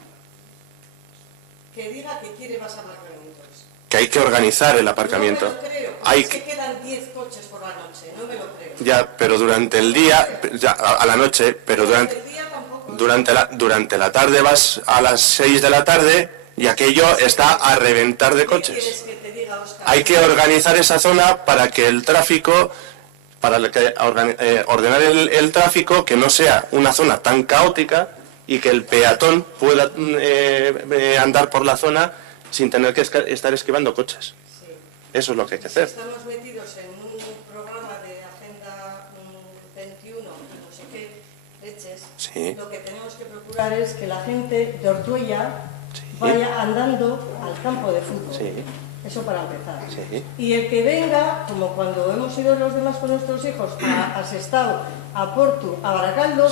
que diga que quiere más aparcamientos. Que hay que organizar el aparcamiento. No me lo creo. Se quedan 10 coches por la noche, no me lo creo. Ya, pero durante el día, a la noche, pero durante la tarde vas a las 6 de la tarde y aquello está a reventar de coches. ¿Qué quieres que te diga, Óscar? Hay que organizar esa zona para que el tráfico, ordenar el tráfico, que no sea una zona tan caótica y que el peatón pueda andar por la zona sin tener que estar esquivando coches. Sí. Eso es lo que hay que hacer. Estamos metidos en un programa de Agenda 21 y no sé qué leches. Sí. Lo que tenemos que procurar es que la gente de Ortuella vaya andando al campo de fútbol. Sí. Eso para empezar. Sí. Y el que venga, como cuando hemos ido los demás con nuestros hijos a Sestao, a Porto, a Baracaldo,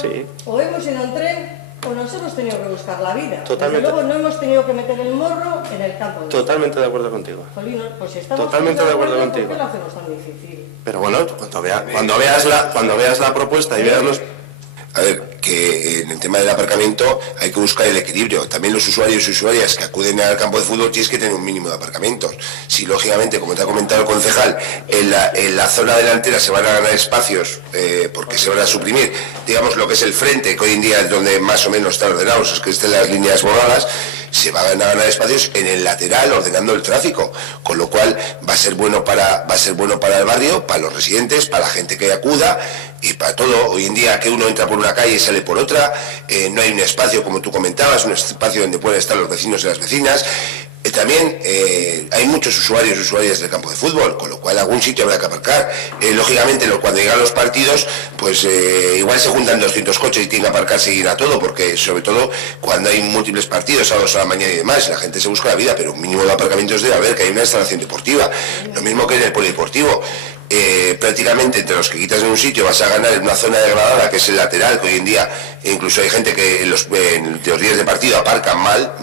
o hemos ido en tren o nos hemos tenido que buscar la vida. Totalmente. Desde luego no hemos tenido que meter el morro en el campo de fútbol. Totalmente de acuerdo contigo. Jolín, pues si estamos Totalmente de acuerdo contigo. ¿Por qué lo hacemos tan difícil? Pero bueno, cuando veas la propuesta y veas los... A ver, que en el tema del aparcamiento hay que buscar el equilibrio. También los usuarios y usuarias que acuden al campo de fútbol tienes que tener un mínimo de aparcamientos. Si lógicamente, como te ha comentado el concejal, en la zona delantera se van a ganar espacios porque se van a suprimir, digamos, lo que es el frente, que hoy en día es donde más o menos están ordenados, es que estén las líneas borradas, se van a ganar espacios en el lateral ordenando el tráfico, con lo cual va a ser bueno para el barrio, para los residentes, para la gente que acuda y para todo. Hoy en día que uno entra por una calle y sale por otra, no hay un espacio, como tú comentabas, un espacio donde pueden estar los vecinos y las vecinas. También hay muchos usuarios y usuarias del campo de fútbol, con lo cual algún sitio habrá que aparcar. Lógicamente, cuando llegan los partidos, pues igual se juntan 200 coches y tienen que aparcarse y ir a todo, porque sobre todo cuando hay múltiples partidos, sábados a la mañana y demás, la gente se busca la vida, pero un mínimo de aparcamientos debe haber, que hay una instalación deportiva, lo mismo que en el polideportivo. Prácticamente entre los que quitas en un sitio vas a ganar en una zona degradada que es el lateral, que hoy en día incluso hay gente que en los días de partido aparcan mal,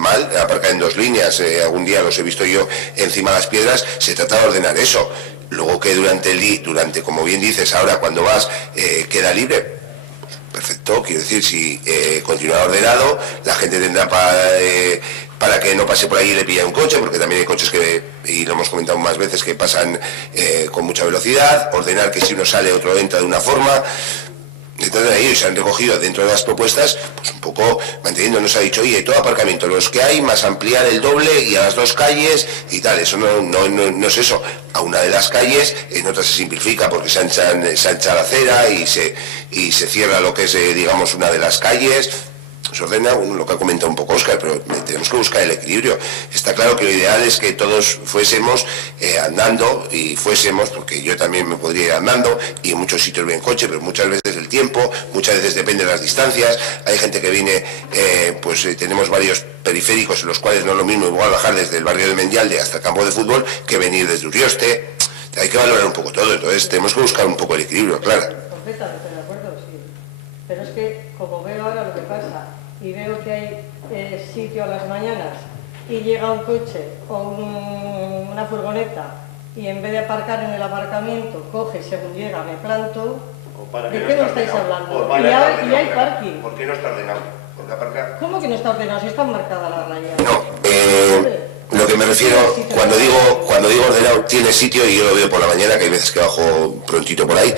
aparcan en dos líneas, algún día los he visto yo encima de las piedras. Se trata de ordenar eso. Luego que durante como bien dices, ahora cuando vas queda libre, perfecto, quiero decir, si continúa ordenado, la gente tendrá para que no pase por ahí y le pilla un coche, porque también hay coches y lo hemos comentado más veces, que pasan con mucha velocidad. Ordenar que si uno sale otro entra de una forma. Entonces ellos se han recogido dentro de las propuestas, pues un poco manteniendo, nos ha dicho, oye, todo aparcamiento, los que hay, más ampliar el doble y a las dos calles y tal. Eso no es eso. A una de las calles, en otras se simplifica porque se ancha la acera y se cierra lo que es, digamos, una de las calles. O se ordena, lo que ha comentado un poco Óscar, pero tenemos que buscar el equilibrio. Está claro que lo ideal es que todos fuésemos andando y fuésemos, porque yo también me podría ir andando y en muchos sitios voy en coche, pero muchas veces el tiempo, muchas veces depende de las distancias. Hay gente que viene, tenemos varios periféricos en los cuales no es lo mismo igual bajar desde el barrio de Mendialde hasta el campo de fútbol que venir desde Urioste. Hay que valorar un poco todo, entonces tenemos que buscar un poco el equilibrio, claro. Completamente de acuerdo, sí. Pero es que, como veo ahora lo que pasa, y veo que hay sitio a las mañanas, y llega un coche o una furgoneta, y en vez de aparcar en el aparcamiento, coge y según llega me planto, ¿de qué me estáis hablando? Y hay parking. ¿Por qué no está ordenado? ¿Por qué aparcar? ¿Cómo que no está ordenado? Si está marcada la raya. Lo que me refiero, cuando digo ordenado, tiene sitio, y yo lo veo por la mañana, que hay veces que bajo prontito por ahí,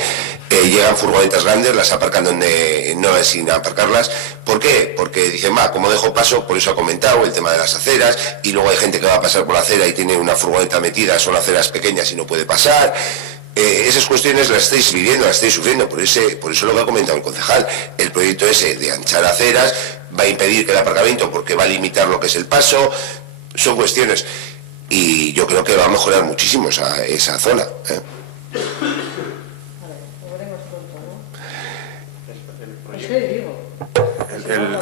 llegan furgonetas grandes, las aparcan donde no es sin aparcarlas. ¿Por qué? Porque dicen, como dejo paso, por eso ha comentado el tema de las aceras, y luego hay gente que va a pasar por la acera y tiene una furgoneta metida, son aceras pequeñas y no puede pasar. Esas cuestiones las estáis viviendo, las estáis sufriendo, por eso lo que ha comentado el concejal, el proyecto ese de anchar aceras va a impedir que el aparcamiento, porque va a limitar lo que es el paso. Son cuestiones, y yo creo que va a mejorar muchísimo esa zona.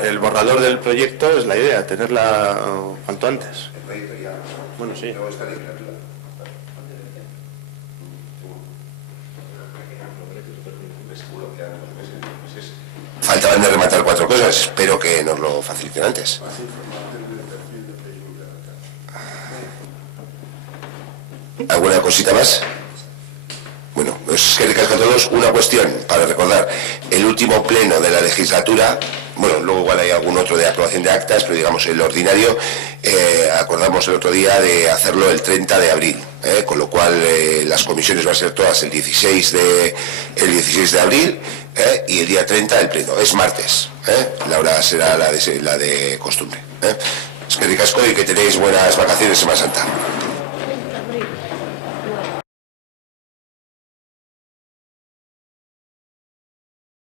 El borrador del proyecto es la idea, tenerla cuanto antes. El proyecto ya. Bueno, sí. Faltaban de rematar 4 cosas, espero que nos lo faciliten antes. ¿Alguna cosita más? Bueno, pues que recalco a todos una cuestión para recordar. El último pleno de la legislatura, bueno, luego igual hay algún otro de aprobación de actas, pero digamos el ordinario, acordamos el otro día de hacerlo el 30 de abril, con lo cual las comisiones van a ser todas el 16 de abril, y el día 30 el pleno. Es martes, la hora será la de costumbre. Es que ricasco y que tenéis buenas vacaciones Semana Santa.